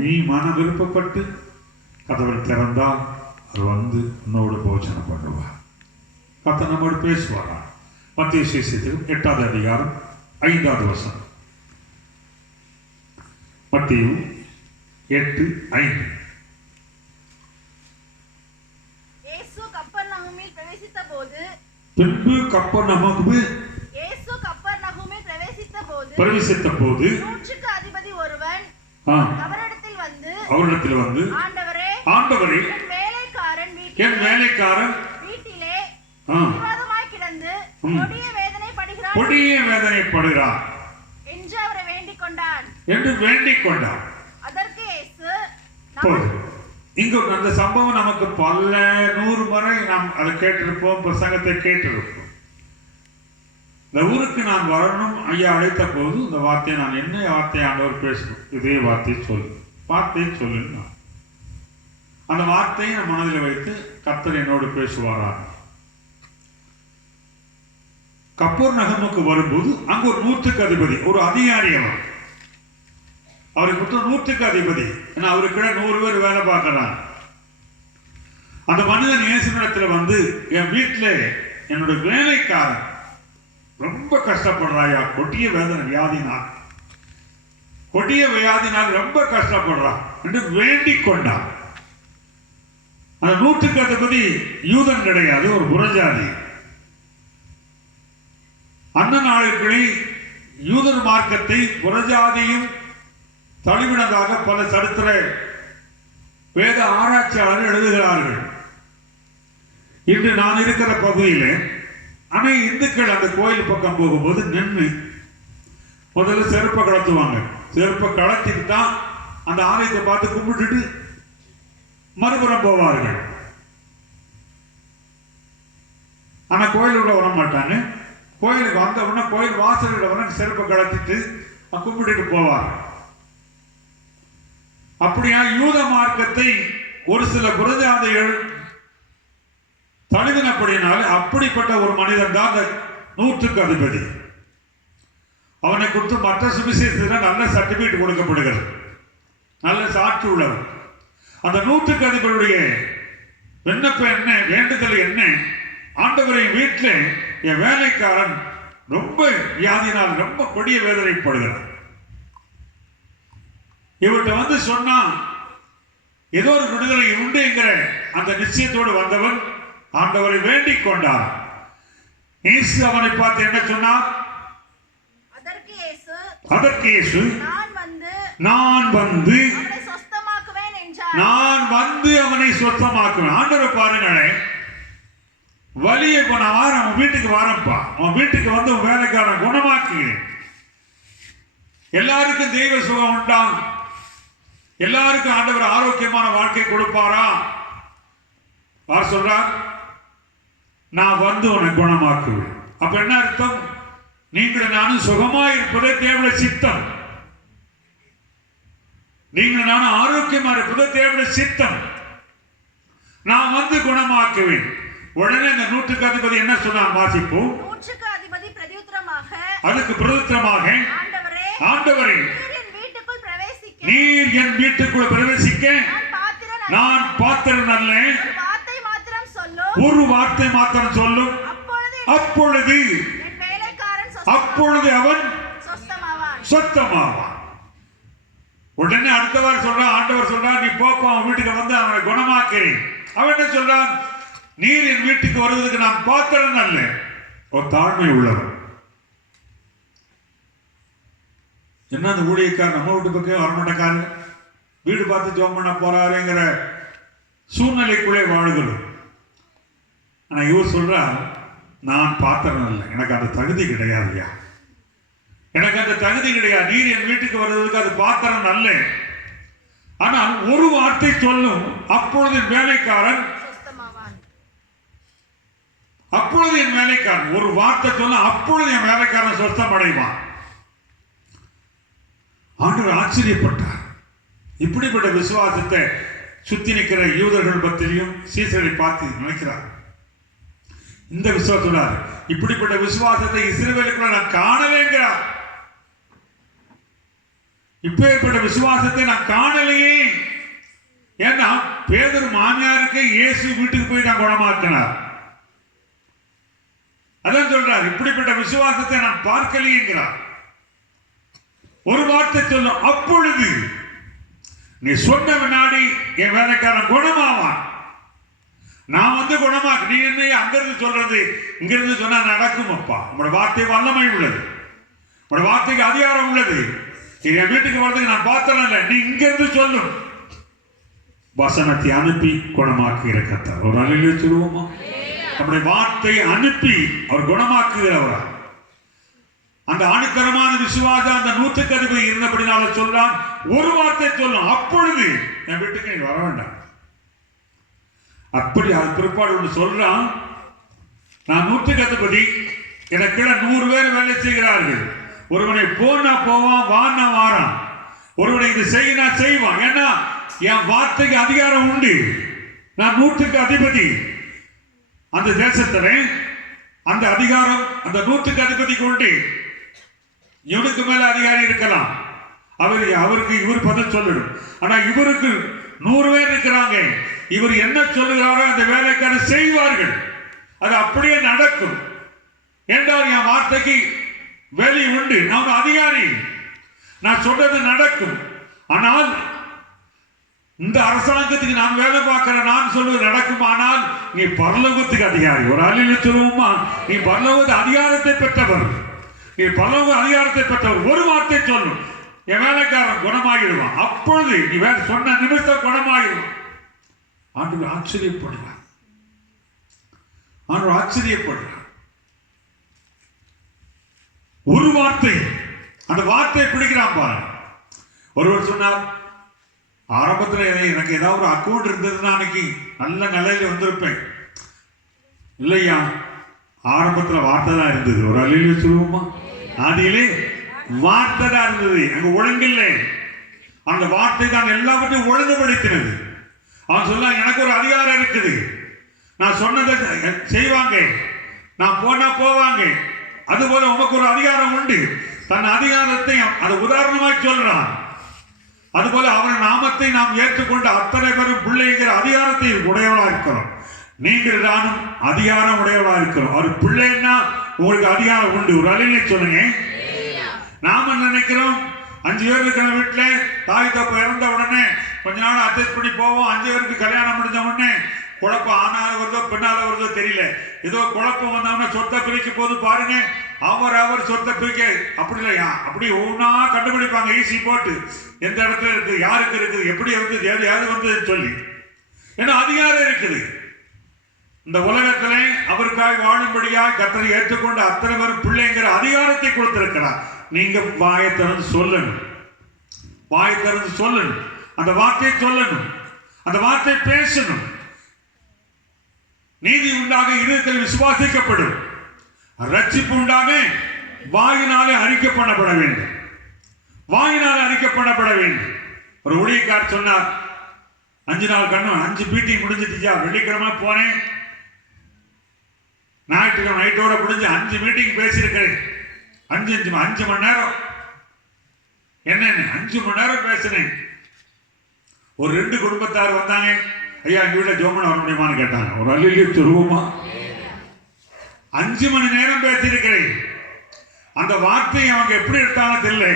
நீ மன விருப்பப்பட்டு கதவை திறந்தால் அவர் வந்து உன்னோடு போஜனம் பண்ணுவார். கர்த்தர் நம்மோடு பேசுவாரா? மத்திய சுவிசேஷம் 8வது அதிகாரம் 5வது வசனம். மத்தேயு 8:5. பின்பு கப்பர்நகூமில் பிரவேசித்த போது நூற்றுக்கு அதிபதி ஒருவன் அவரிடத்தில் வந்து ஆண்டவரே என் வேலைக்காரன் வீட்டிலே கிடந்து கொடிய வேதனைப்படுகிறார் என்று அவரை வேண்டிக் கொண்டார். அதற்கு இயேசு இங்கு அந்த சம்பவம் நமக்கு பல 100 முறை நாம் அதை கேட்டிருப்போம், பிரசங்கத்தை கேட்டிருப்போம். இந்த ஊருக்கு நான் வரணும் ஐயா அழைத்த போது இந்த வார்த்தையை நான் என்ன வார்த்தையை ஆண்டவர் பேசணும், இதே வார்த்தையை சொல்லு. அந்த வார்த்தையை நான் மனதில் வைத்து கர்த்தர் என்னோடு பேசுவாரா. கப்பர்நகூமுக்கு வரும்போது அங்கு ஒரு 100க்கு அதிபதி, ஒரு அதிகாரி அவருக்கு மொத்தம் 100க்கு அதிபதி. ஏன்னா அவருக்கு 100 பேர் வேலை பார்க்கிறாங்க. அந்த மனிதன் இயேசுவிடத்தில் வந்து என் வீட்டில் என்னோட வேலைக்காரன் ரொம்ப கஷ்டப்படுறாயா, கொடிய வியாதினால் ரொம்ப கஷ்டப்படுறான் என்று வேண்டிக் கொண்டான். அந்த 100க்கு அதிபதி யூதன் கிடையாது, ஒரு புறஜாதி. அந்த நாட்களில் யூதர் மார்க்கத்தை புறஜாதியும் தழுவினதாக பல சரித்திர வேத ஆராய்ச்சியாளர்கள் எழுதுகிறார்கள். இன்று நான் இருக்கிற பகுதியில் ஆனால் இந்துக்கள் அந்த கோயில் பக்கம் போகும்போது நின்று முதல்ல செருப்பை கலத்துவாங்க. செருப்பை கலத்திட்டு தான் அந்த ஆலயத்தை பார்த்து கும்பிட்டுட்டு மறுபுறம் போவார்கள். ஆனால் கோயிலுக்குள்ள வர மாட்டாங்க. கோயிலுக்கு வந்த உடனே கோயில் வாசல்ல வர செருப்பை கலத்திட்டு கும்பிட்டுட்டு போவார். அப்படியா யூத மார்க்கத்தை ஒரு சில புறஜாதிகள் தழுவினப்படினால அப்படிப்பட்ட ஒரு மனிதன் தான் அந்த 100க்கு அதிபதி. அவனை கொடுத்து மற்ற சுவிசேஷத்தில் நல்ல சர்டிபிகேட் கொடுக்கப்படுகிறது, நல்ல சாட்சி உள்ளவர். அந்த 100க்கு அதிபதியுடைய விண்ணப்பம் என்ன, வேண்டுதல் என்ன? ஆண்டவரை வீட்டில் என் வேலைக்காரன் ரொம்ப வியாதினால் ரொம்ப கொடிய வேதனைப்படுகிறார். இவர்கிட்ட வந்து சொன்னா ஏதோ ஒரு விடுதலை உண்டு என்கிற அந்த நிச்சயத்தோடு வந்தவன் ஆண்டவரை வேண்டிக் கொண்டார். இயேசு அவனை பார்த்து என்ன சொன்னார்? அதற்கு இயேசு நான் வந்து அவனை சொஸ்தமாக்குவேன். ஆண்டவர் பாருங்களேன், வலியை இப்ப நான் வாரம் உன் வீட்டுக்கு வாரப்பா, உன் வீட்டுக்கு வந்து உன் வேலைக்காரன் குணமாக்குகிறேன். எல்லாருக்கும் தெய்வ சுகம் உண்டா? எல்லாருக்கும் ஆண்டவர் ஆரோக்கியமான வாழ்க்கை கொடுப்பாரா? யார் சொல்றார்? நான் வந்து உன்னை குணமாக்குவேன். அப்ப என்ன அர்த்தம்? நீங்கள் நானும் சுகமாய் இருப்பதே தேவனுடைய சித்தம். நீங்கள் நானும் ஆரோக்கியமா இருப்பதே தேவனுடைய சித்தம். நான் வந்து குணமாக்குவேன். உடனே இந்த 100க்கு அதிபதி என்ன சொன்னான்? வாசிப்போம். அதுக்கு பிரதித்திரமாக ஆண்டவரே நீர் என் வீட்டுக்குள் பிரவேசிக்க நான் பாத்திரம் அல்ல. ஒரு வார்த்தை மாத்திரம் சொல்லும், அப்பொழுது அவன் சொத்தமாவான். உடனே அடுத்தவர் சொல்றான், ஆண்டவர் சொல்றான், நீ போப்போ அவன் வீட்டுக்கு வந்து அவனை குணமாக்கிறேன். அவன் என்ன சொல்றான், நீர் என் வீட்டுக்கு வருவதற்கு நான் பாத்திரம் அல்ல. ஒரு தாழ்மை உள்ளவர். என்ன அந்த ஊழியக்கார் நம்ம வீட்டு பக்கம் வரமாட்டக்காரு, வீடு பார்த்து ஜோம் பண்ண போறாருங்கிற சூழ்நிலைக்குள்ளே வாழ்கிறோம். ஆனா இவர் சொல்றார், நான் பாத்திரம் இல்லை, எனக்கு அந்த தகுதி கிடையாதுயா, எனக்கு அந்த தகுதி கிடையாது, நீர் என் வீட்டுக்கு வருவதற்கு அது பாத்திரம் அல்ல. ஆனால் ஒரு வார்த்தை சொல்லும், அப்பொழுது என் வேலைக்காரன் ஒரு வார்த்தை சொல்லும், அப்பொழுது என் வேலைக்காரன் சொஸ்தம் அடைவான். ஆண்டவர் ஆச்சரியப்பட்டார். இப்படிப்பட்ட விசுவாசத்தை சுத்தி நிற்கிற யூதர்கள் பத்திரியும் சீசரை பார்த்து நினைக்கிறார். இந்த விசுவாசம், இப்படிப்பட்ட விசுவாசத்தை இஸ்ரவேலுக்குள்ள நான் காணலேங்கிறார். இப்பேற்பட்ட விசுவாசத்தை நான் காணலையே. ஏன்னா பேதுரு மாமியாருக்கு இயேசு வீட்டுக்கு போய் தான் குணமாக்கினார். அதான் சொல்றார், இப்படிப்பட்ட விசுவாசத்தை நான் பார்க்கலையேங்கிறார். ஒரு வார்த்தை சொல்லும், அப்பொழுது நீ சொன்ன வினாடி என் வேலைக்காரன் குணமாவான். நான் வந்து குணமாக்கு, நீ என்ன அங்கிருந்து சொல்றது இங்கிருந்து சொன்னா நடக்கும். அப்பா, உங்களோட வார்த்தை வல்லமை உள்ளது, உங்களோட வார்த்தைக்கு அதிகாரம் உள்ளது. என் வீட்டுக்கு வர்றதுக்கு நான் பார்த்தேன் இல்லை, நீ இங்கிருந்து சொல்லும். வசனத்தை அனுப்பி குணமாக்குகிற கர்த்தர். ஒரு அலையிலே சொல்லுவோமா, நம்முடைய வார்த்தையை அனுப்பி அவர் குணமாக்குகிறவரா. அந்த ஆணித்தரமான விசுவாசம் அந்த 100க்கு அதிபதி இருந்தபடினால சொல்றான், ஒரு வார்த்தை சொல்லும், அப்பொழுது என் வீட்டுக்கு நீ வர வேண்டாம். அப்படி அது பிற்பாடு ஒன்று சொல்றான், நான் 100க்கு அதிபதி, எனக்கு 100 பேர் வேலை செய்கிறார்கள். ஒருவனை போனா போவான், வான்னா வாரான். ஒருவனை இது செய்யினா செய்வான். ஏன்னா என் வார்த்தைக்கு அதிகாரம் உண்டு. நான் 100க்கு அதிபதி. அந்த தேசத்துல அந்த அதிகாரம் அந்த 100க்கு அதிபதிக்கு உண்டு. இவனுக்கு மேல அதிகாரி இருக்கலாம், அவருக்கு இவர் பதில் சொல்லணும். ஆனா இவருக்கு 100 பேர் இருக்கிறாங்க. இவர் என்ன சொல்லுகிறாரோ அந்த வேலைக்காரர் செய்வார்கள். அது அப்படியே நடக்கும். என்றால் என் வார்த்தைக்கு வேலை உண்டு, நான் அதிகாரி, நான் சொல்றது நடக்கும். ஆனால் இந்த அரசாங்கத்துக்கு நான் வேலை பார்க்கிறேன், நான் சொல்வது நடக்கும். ஆனால் நீ பரலோகத்துக்கு அதிகாரி. ஒரு ஆளில் சொல்லுவோமா, நீ பரலோக அதிகாரத்தை பெற்றவர், நீ பரலோக அதிகாரத்தை பெற்றவர். ஒரு வார்த்தை சொல்லும், என் வேலைக்காரன் குணமாகிடுவான். அப்பொழுது நீ வேற சொன்ன நிமிஷம் குணமாகிடுவான். ஆண்டவர் ஆச்சரியப்படுகிறார். ஆண்டவர் ஆச்சரியப்படுகிறார். ஒரு வார்த்தை, அந்த வார்த்தையை பிடிக்கிறான் பாரு. ஒருவர் சொன்னார், ஆரம்பத்தில் எனக்கு ஏதாவது ஒரு அக்கௌண்ட் இருந்ததுன்னா அன்னைக்கு நல்ல நிலையில வந்திருப்பேன். இல்லையா, ஆரம்பத்தில் வார்த்தை தான் இருந்தது. ஒரு அலையில சொல்லுவோமா, ஆதியிலே வார்த்தை தான் இருந்தது, அங்க ஒழுங்கில்லை. அந்த வார்த்தை தான் எல்லாவற்றையும் ஒழுங்குபடுத்தினது. அவன் சொல்ல, எனக்கு ஒரு அதிகாரம் இருக்குது, நான் சொன்னதை செய்வாங்க, நான் போனா போவாங்க. அதுபோல உமக்கு ஒரு அதிகாரம் உண்டு. தன் அதிகாரத்தை அதை உதாரணமாய் சொல்றான். அதுபோல அவன் நாமத்தை நாம் ஏற்றுக்கொண்ட அத்தனை பேரும் பிள்ளைங்கிற அதிகாரத்தை உடையவளா இருக்கிறோம். நீங்கள் நானும் அதிகாரம் உடையவளா இருக்கிறோம். ஒரு பிள்ளைன்னா உங்களுக்கு அதிகாரம் உண்டு. ஒரு அலையில சொல்லுங்க. நாம நினைக்கிறோம் 5 பேர் இருக்கிற வீட்டுல தாய் தப்ப இறந்த உடனே கொஞ்ச நாள் அட்ஜஸ்ட் பண்ணி போவோம். 5 பேருக்கு கல்யாணம் முடிஞ்ச உடனே குழப்பம் ஆனால வருதோ பின்னால வருதோ தெரியல, ஏதோ குழப்பம் வந்தவன சொத்தை பிரிக்க போது பாருங்க, அவர் சொத்தை பிரிக்க அப்படி இல்லையா, அப்படி ஒவ்வொன்றா கண்டுபிடிப்பாங்க. ஈஸி போட்டு எந்த இடத்துல இருக்குது, யாருக்கு இருக்குது, எப்படி இருக்குது, எது வந்து சொல்லி. ஏன்னா அதிகாரம் இருக்குது. இந்த உலகத்திலே அவருக்காக வாழும்படியாக கர்த்தரை ஏற்றுக்கொண்ட அத்தனை பேரும் பிள்ளைங்கிற அதிகாரத்தை கொடுத்திருக்கிறார். நீங்க வாயை திறந்து சொல்லணும், வாயை திறந்து சொல்லணும், அந்த வார்த்தையை சொல்லணும், அந்த வார்த்தை பேசணும். நீதி உண்டாக இருதயத்தில் விசுவாசிக்கப்படும், ரட்சிப்பு உண்டாக வாயினாலே அறிக்கப்படப்பட வேண்டும், வாயினாலே அறிக்கப்படப்பட வேண்டும். ஒரு ஊழியக்காரர் சொன்னார், 5 நாள் கண்ணு 5 மீட்டிங் முடிஞ்சிட்டுச்சா, வெள்ளிக்கிழமை போனேன், ஞாயிற்றுக்கிழமை நைட்டோட முடிஞ்சு 5 மீட்டிங் பேசியிருக்கிறேன். 5 மணி நேரம். என்ன 5 மணி நேரம் பேசினேன். ஒரு 2 குடும்பத்தார் வந்தாங்க, ஐயா எங்க வீட்டில் ஜோமன் வர முடியுமான்னு கேட்டாங்க. ஒரு அள்ளியிலே சொல்லுவோமா, 5 மணி நேரம் பேசியிருக்கிறேன். அந்த வார்த்தையை அவங்க எப்படி எடுத்தாங்க தெரியல.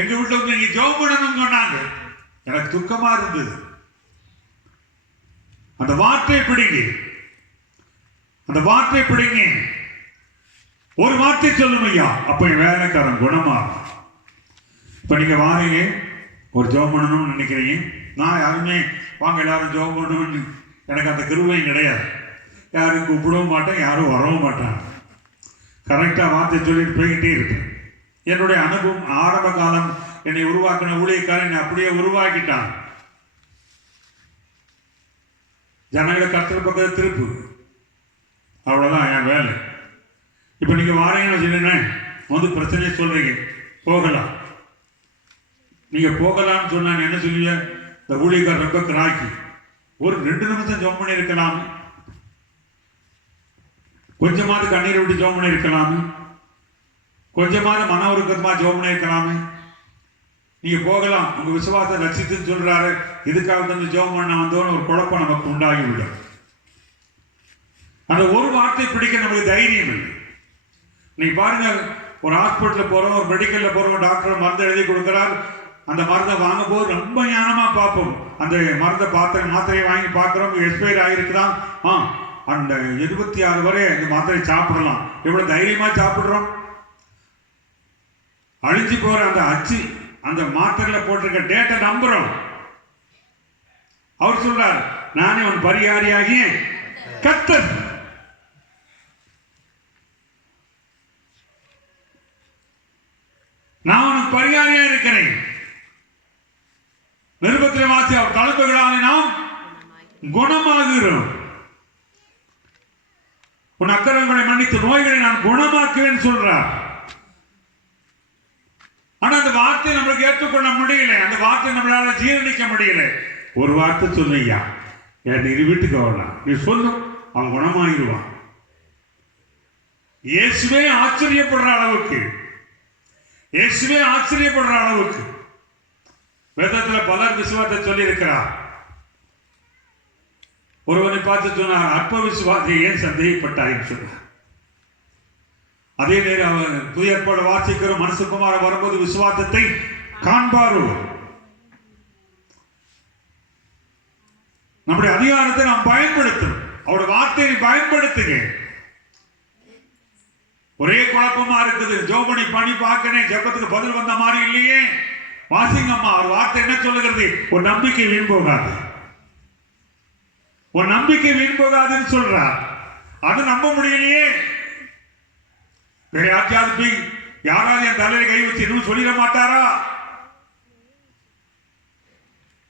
எங்க வீட்டில் வந்து நீங்க ஜெபம் பண்ணணும்னு சொன்னாங்க. எனக்கு துக்கமா இருந்தது. அந்த வார்த்தையை பிடிங்க, அந்த வார்த்தையை பிடிங்க. ஒரு வார்த்தை சொல்லும் ஐயா, அப்ப என் வேலைக்காரன் குணமா. இப்ப நீங்க வாரீங்க, ஒரு ஜெபம் பண்ணணும்னு நினைக்கிறீங்க. நான் யாருமே வாங்க எல்லாரும் ஜெபம் பண்ணணும்னு எனக்கு அந்த கிருபையும் கிடையாது. யாரும் கூப்பிடவும் மாட்டேன், யாரும் வரவும் மாட்டாங்க. கரெக்டாக வார்த்தை சொல்லிட்டு போய்கிட்டே இருப்பேன். என்னுடைய அனுபவம் ஆரம்ப காலம் என்னை உருவாக்கின ஊழியக்காரன் என்னை அப்படியே உருவாக்கிட்டான். ஜனங்களை கர்த்தர் பக்கத்தில் திருப்பு, அவ்வளோதான் என் வேலை. இப்போ நீங்கள் வாரீங்கன்னு வச்சுருந்தேன், வந்து பிரச்சனையை சொல்கிறீங்க, போகலாம். நீங்கள் போகலாம்னு சொன்னாங்க, என்ன சொல்லுவீங்க? இந்த ஊழியக்காரர் ரொம்ப கிராக்கி, ஒரு 2 நிமிஷம் ஜெபம் பண்ணியிருக்கலாம், கொஞ்சமாவது கண்ணீரை விட்டு ஜெபம் பண்ணியிருக்கலாமே, கொஞ்சமாவது மன உருக்கமா ஜெபம் பண்ணியிருக்கலாமே. நீங்க போகலாம், உங்க விசுவாசத்தை ரட்சித்துன்னு சொல்றாரு, இதுக்காக வந்து ஜெபம் பண்ண வந்தோன்னு ஒரு குழப்பம் நமக்கு உண்டாகி விடும். அந்த ஒரு வார்த்தை பிடிக்க நமக்கு தைரியம் இல்லை. நீங்க பாருங்க, ஒரு ஹாஸ்பிட்டலில் போறோம், ஒரு மெடிக்கல்ல போறோம், டாக்டர் மருந்து எழுதி கொடுக்குறாரு. அந்த மருந்தை வாங்க போது ரொம்ப ஞானமா பார்ப்போம். அந்த மருந்தை மாத்திரையை வாங்கி பார்க்குறோம், எக்ஸ்பயர் ஆகிருக்குதான். அந்த 26 வரை இந்த மாத்திரை சாப்பிடலாம். எவ்வளவு தைரியமா சாப்பிடுறோம். அழிஞ்சு போற அந்த அச்சு, அந்த மாத்திரையில போட்டிருக்க டேட்டை நம்புறோம். அவர் சொல்றார், நானே உன் பரிகாரியாகிய கர்த்தர். நான் உனக்கு பரிகாரியா இருக்கிறேன். நிருபத்தில் வாசி, அவர் தழும்புகளாலே நாம் குணமாகிறோம். உன் அக்கிரமங்களை மன்னித்து நோய்களை நான் குணமாக்குவேன் சொல்றார். ஆனா அந்த வார்த்தை நம்மளுக்கு ஏற்றுக்கொள்ள முடியல, அந்த வார்த்தை நம்மளால ஜீரணிக்க முடியல. ஒரு வார்த்தை சொல்லையா, நீ வீட்டுக்கு வரலாம், நீ சொல்லும், அவன் குணமாகிடுவான். இயேசுவே ஆச்சரியப்படுற அளவுக்கு, இயேசுவே ஆச்சரியப்படுற அளவுக்கு வேதத்தில் பலர் விசுவாசத்தை சொல்லி இருக்கிறார். ஒருவனை பார்த்து சொன்னார், அற்ப விசுவாசி ஏன் சந்தேகப்பட்டாயின்னு சொன்னார். அதே நேரம் அவர் புதிய ஏற்பாடு வாசிக்கிற மனுஷகுமார வரும்போது விசுவாசத்தை காண்பாரோ. நம்முடைய அதிகாரத்தை நாம் பயன்படுத்தும், அவருடைய வார்த்தையை பயன்படுத்துங்க. ஒரே குழப்பமா இருக்குது. ஜோபனி பண்ணி பார்க்கணும், ஜெபத்துக்கு பதில் வந்த மாதிரி இல்லையே. வாசிங்கம்மா, ஒரு வார்த்தை என்ன சொல்லுகிறது? ஒரு நம்பிக்கை வீண் போகாது, ஒரு நம்பிக்கை வீண் போகாதுன்னு சொல்றார். அது நம்ப முடியலையே. வேற யாராவது யாராவது என் தலையில கை வச்சு இன்னும் சொல்லிட மாட்டாரா?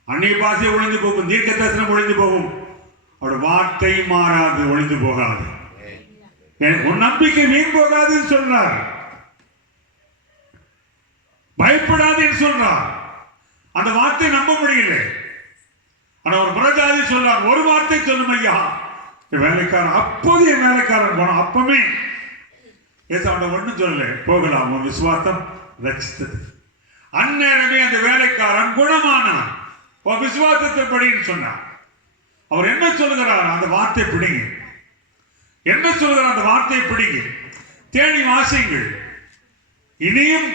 அன்னைய பாசையை ஒழிந்து போகும், தீர்க்க தரிசனம் ஒழிந்து போகும், அவருடைய வார்த்தை மாறாது, ஒழிந்து போகாது. உன் நம்பிக்கை வீண் போகாதுன்னு சொல்றார். பயப்படாதுன்னு சொல்றார். அந்த வார்த்தை நம்ப முடியல. ஆனா ஒரு புறஜாதி சொல்றார், ஒரு வார்த்தை சொல்லும் ஐயா, வேலைக்காரன். அப்போது என் வேலைக்காரன் போனான். அப்பமே அவனை ஒன்றும் சொல்லல, போகலாம், உன் விசுவாசம் ரட்சித்தது. அந்நேரமே அந்த வேலைக்காரன் குணமானான். உன் விசுவாசத்தை படின்னு சொன்னான். அவர் என்ன சொல்லுகிறார்? அந்த வார்த்தை பிடிங்க. என்ன சொல்லுகிறார்? அந்த வார்த்தையை பிடிங்க, தேடி வாசியுங்கள். இனியும்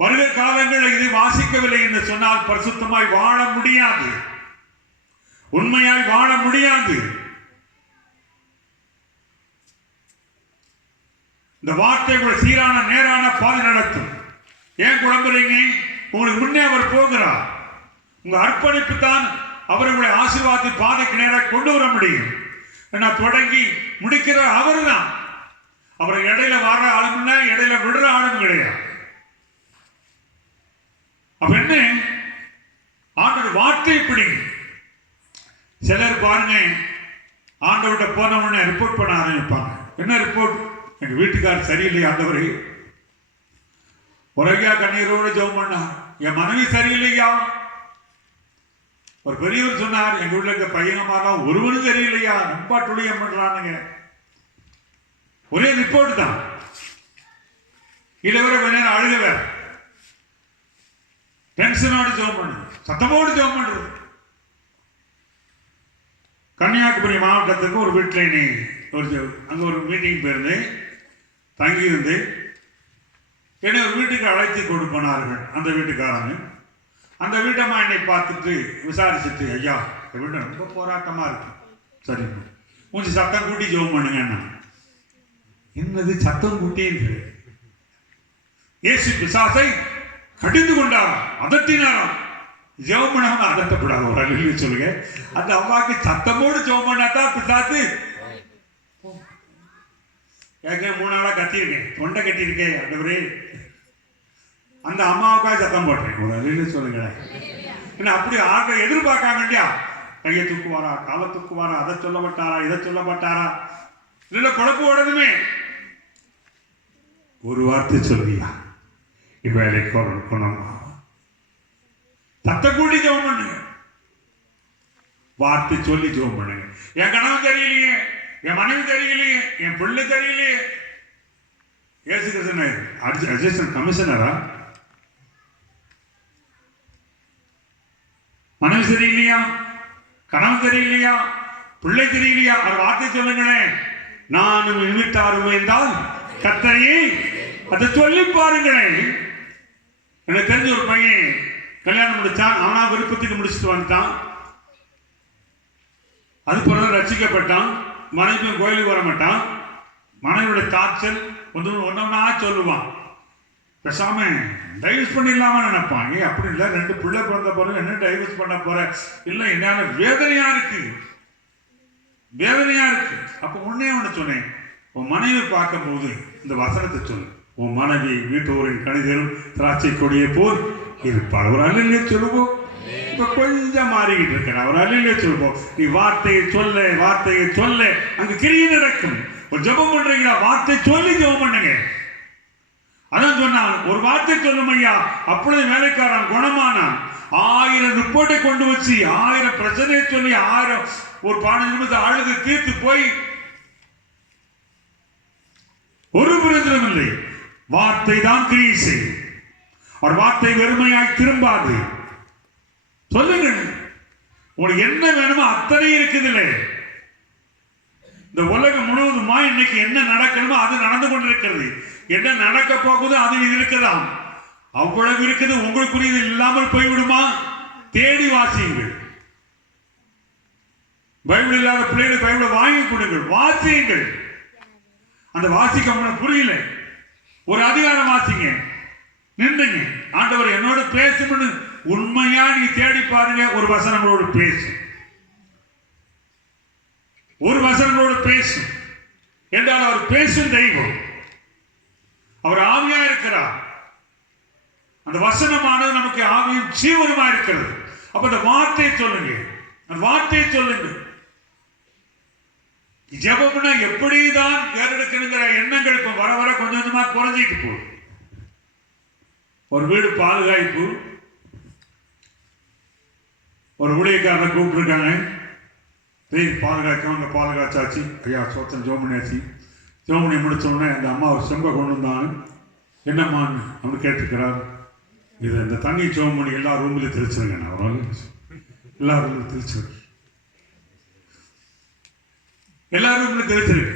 வருகிற காலங்களில் இதை வாசிக்கவில்லை என்று சொன்னால் பரிசுத்தமாய் வாழ முடியாது, உண்மையாய் வாழ முடியாது. இந்த வார்த்தை கூட சீரான நேரான பாதை நடத்தும். ஏன் குழம்புறீங்க? உங்களுக்கு முன்னே அவர் போகிறார். உங்க அர்ப்பணிப்பு தான் அவர் உங்களை ஆசீர்வாதத்தை பாதைக்கு நேராக கொண்டு வர முடியும். நான் தொடங்கி முடிக்கிற அவர் தான். அவரை இடையில வர ஆளும் இல்லை, இடையில விடுற ஆளும் கிடையாது. அப்ப என்ன? ஆண்டவர் வார்த்தை பிடிங்க. சிலர் பாருங்க, ஆண்டவர்கிட்ட போன உடனே ரிப்போர்ட் பண்ண ஆரம்பிப்பாங்க. என்ன ரிப்போர்ட்? எங்க வீட்டுக்காரர் சரியில்லை ஆண்டவரே. ஒரேயா கண்ணீரோடு ஜெபம் பண்ணா, என் மனைவி சரியில்லையா. ஒரு பெரியவர் சொன்னார், எங்க வீட்டுல இருக்க பையனமாலாம் ஒருவனும் சரியில்லையா, ரொம்ப துளியம் பண்றானுங்க. ஒரே ரிப்போர்ட் தான். இல்லவரை கொஞ்ச நேரம் அழுகவர், டென்ஷனோடு ஜெபம் பண்ணுது, சத்தமோடு ஜெபம் பண்ணுறது. கன்னியாகுமரி மாவட்டத்துக்கு ஒரு வீட்டில் அங்கே ஒரு மீட்டிங் போயிருந்து தங்கியிருந்து என்னை ஒரு வீட்டுக்கு அழைத்து கொண்டு போனார்கள். அந்த வீட்டுக்காரங்க அந்த வீட்டம்மா என்னை பார்த்துட்டு விசாரிச்சுட்டு, ஐயா இந்த வீட்டை ரொம்ப போராட்டமாக இருக்கு, சரி கொஞ்சம் சத்தம் கூட்டி ஜெபம் பண்ணுங்கன்னா. என்னது சத்தம் கூட்டின்னு? இயேசு பிசாசை கடிந்து கொண்டாராம், அதட்டினாராம். ஜெபம் பண்ணாம அதட்டப்படாது. ஒரு அழிவு சொல்லுங்க. அந்த அம்மாவுக்கு சத்தமோடு ஜெபம் பண்ணாதான் பிசாசு. ஏற்கனவே 3 நாளாக கத்தியிருக்கேன், தொண்டை கட்டியிருக்கேன். ஆண்டவரே அந்த அம்மாவுக்காக சத்தம் போடுறேன். ஒரு அழிவு சொல்லுங்களேன். ஏன்னா அப்படி ஆக எதிர்பார்க்காம இல்லையா, கையை தூக்குவாரா, காலை தூக்குவாரா, அதை சொல்ல மாட்டாரா, இதை சொல்ல மாட்டாரா, இல்ல குழப்பம் ஓடுதுமே. ஒரு வார்த்தை சொல்லியா இவ்வேளை குணம் தத்த கூட்டி ஜெபம் பண்ணுங்க. வார்த்தை சொல்லி ஜெபம் பண்ணுங்க. என் கணவன் தெரியலையே, என் மனைவி தெரியலையே, என் பிள்ளை தெரியலையே. இயேசு கிறிஸ்து அசிஸ்டன்ட் கமிஷனரா? மனைவி தெரியலையா, கணவன் தெரியலையா, பிள்ளை தெரியலையா? அவர் வார்த்தை சொல்லுங்களேன். நானும் நிமித்தாரும் என்றால் கர்த்தரையே அதை சொல்லி பாருங்களேன். எனக்கு தெரிஞ்ச ஒரு பையன் கல்யாணம் முடிச்சான், அவனா விருப்பத்துக்கு முடிச்சுட்டு வந்துட்டான். அது பிறகு ரசிக்கப்பட்டான். மனைவியும் கோயிலுக்கு வர மாட்டான். மனைவியோட காய்ச்சல் ஒன்னா சொல்லுவான். பேசாம டைவர்ஸ் பண்ணிடலாமா நினைப்பான். அப்படி இல்லை, 2 பிள்ளை பிறந்த பிறகு என்ன டைவர்ஸ் பண்ண போற? இல்லை, என்னால வேதனையா இருக்கு, வேதனையா இருக்கு. அப்ப உடனே ஒன்று சொன்னேன், உன் மனைவி பார்க்கும் போது இந்த வசனத்தை சொல்லு. உன் மனைவி வீட்டோரின் கணிதரும் திராட்சை கொடியை போல் இருப்பாள். ஒரு அழிலே சொல்லுவோம். இப்ப கொஞ்சம் மாறிக்கிட்டு இருக்கிற ஒரு அழிலே சொல்லுவோம். நீ வார்த்தையை சொல்ல, வார்த்தையை சொல்ல, அங்க கிரியை நடக்கும். ஒரு ஜெபம் பண்றீங்களா, வார்த்தை சொல்லி ஜெபம் பண்ணுங்க. அதான் சொன்னான், ஒரு வார்த்தை சொல்லும் ஐயா. அப்பொழுது வேலைக்காரன் குணமானான். 1000 ரிப்போர்ட்டை கொண்டு வச்சு 1000 பிரச்சனையை சொல்லி 1000 ஒரு 15 நிமிஷம் அழுது தீர்த்து போய் ஒரு பிரயோஜனம் இல்லை. வார்த்தை தான் கிரியை செய்யும். ஒரு வார்த்தை வெறுமையாய் திரும்பாது. சொல்லுங்க, உங்களுக்கு என்ன வேணுமோ அத்தனை இருக்குதுல்ல. இந்த உலகம் முழுவதுமா இன்னைக்கு என்ன நடக்கணுமோ அது நடந்து கொண்டிருக்கிறது. என்ன நடக்க போகுதோ அது இருக்குதாம். அவ்வளவு இருக்குது. உங்களுக்குரியது இல்லாமல் போய்விடுமா? தேடி வாசியுங்கள். பைபிள் இல்லாத பிள்ளைகள் பைபிளை வாங்கி கொடுங்கள், வாசியுங்கள். அந்த வாசிக்க உங்களுக்கு புரியல, ஒரு அதிகாரம் வாசிங்க, நின்றுங்க. ஆண்டவர் என்னோட பேசும்னு உண்மையா நீங்க தேடி பாருங்க. ஒரு வசனங்களோடு பேசும், ஒரு வசனங்களோடு பேசும் என்றால் அவர் பேசும் தெய்வம். அவர் ஆவியா இருக்கிறார். அந்த வசனமானது நமக்கு ஆவியும் ஜீவனுமா இருக்கிறது. அப்ப அந்த வார்த்தையை சொல்லுங்க, அந்த வார்த்தையை சொல்லுங்க. ஜெபம்னா எப்படிதான் ஏறெடுக்கணுங்கிற எண்ணங்கள் இப்ப வர வர கொஞ்சம் கொஞ்சமா குறைஞ்சிட்டு போகுது. ஒரு வீடு பாதுகாப்பு, ஒரு ஊழியக்காரனை கூப்பிட்டுருக்காங்க. பாதுகாக்க பாதுகாச்சாச்சு. ஐயா சோத்தன் ஜோமனியாச்சு. ஜோமனி முடிச்ச உடனே அந்த அம்மா ஒரு செம்ப கொண்டு வந்தாங்க. என்னம்மான்னு அவனு கேட்டுக்கிறார். இதை இந்த தண்ணி ஜோமனி எல்லா ரூம்லையும் தெளிச்சிருங்க. நான் எல்லா ரூம்லையும் தெளிச்சிருக்கேன், எல்லா ரூம்லையும் தெளிச்சிருக்கு.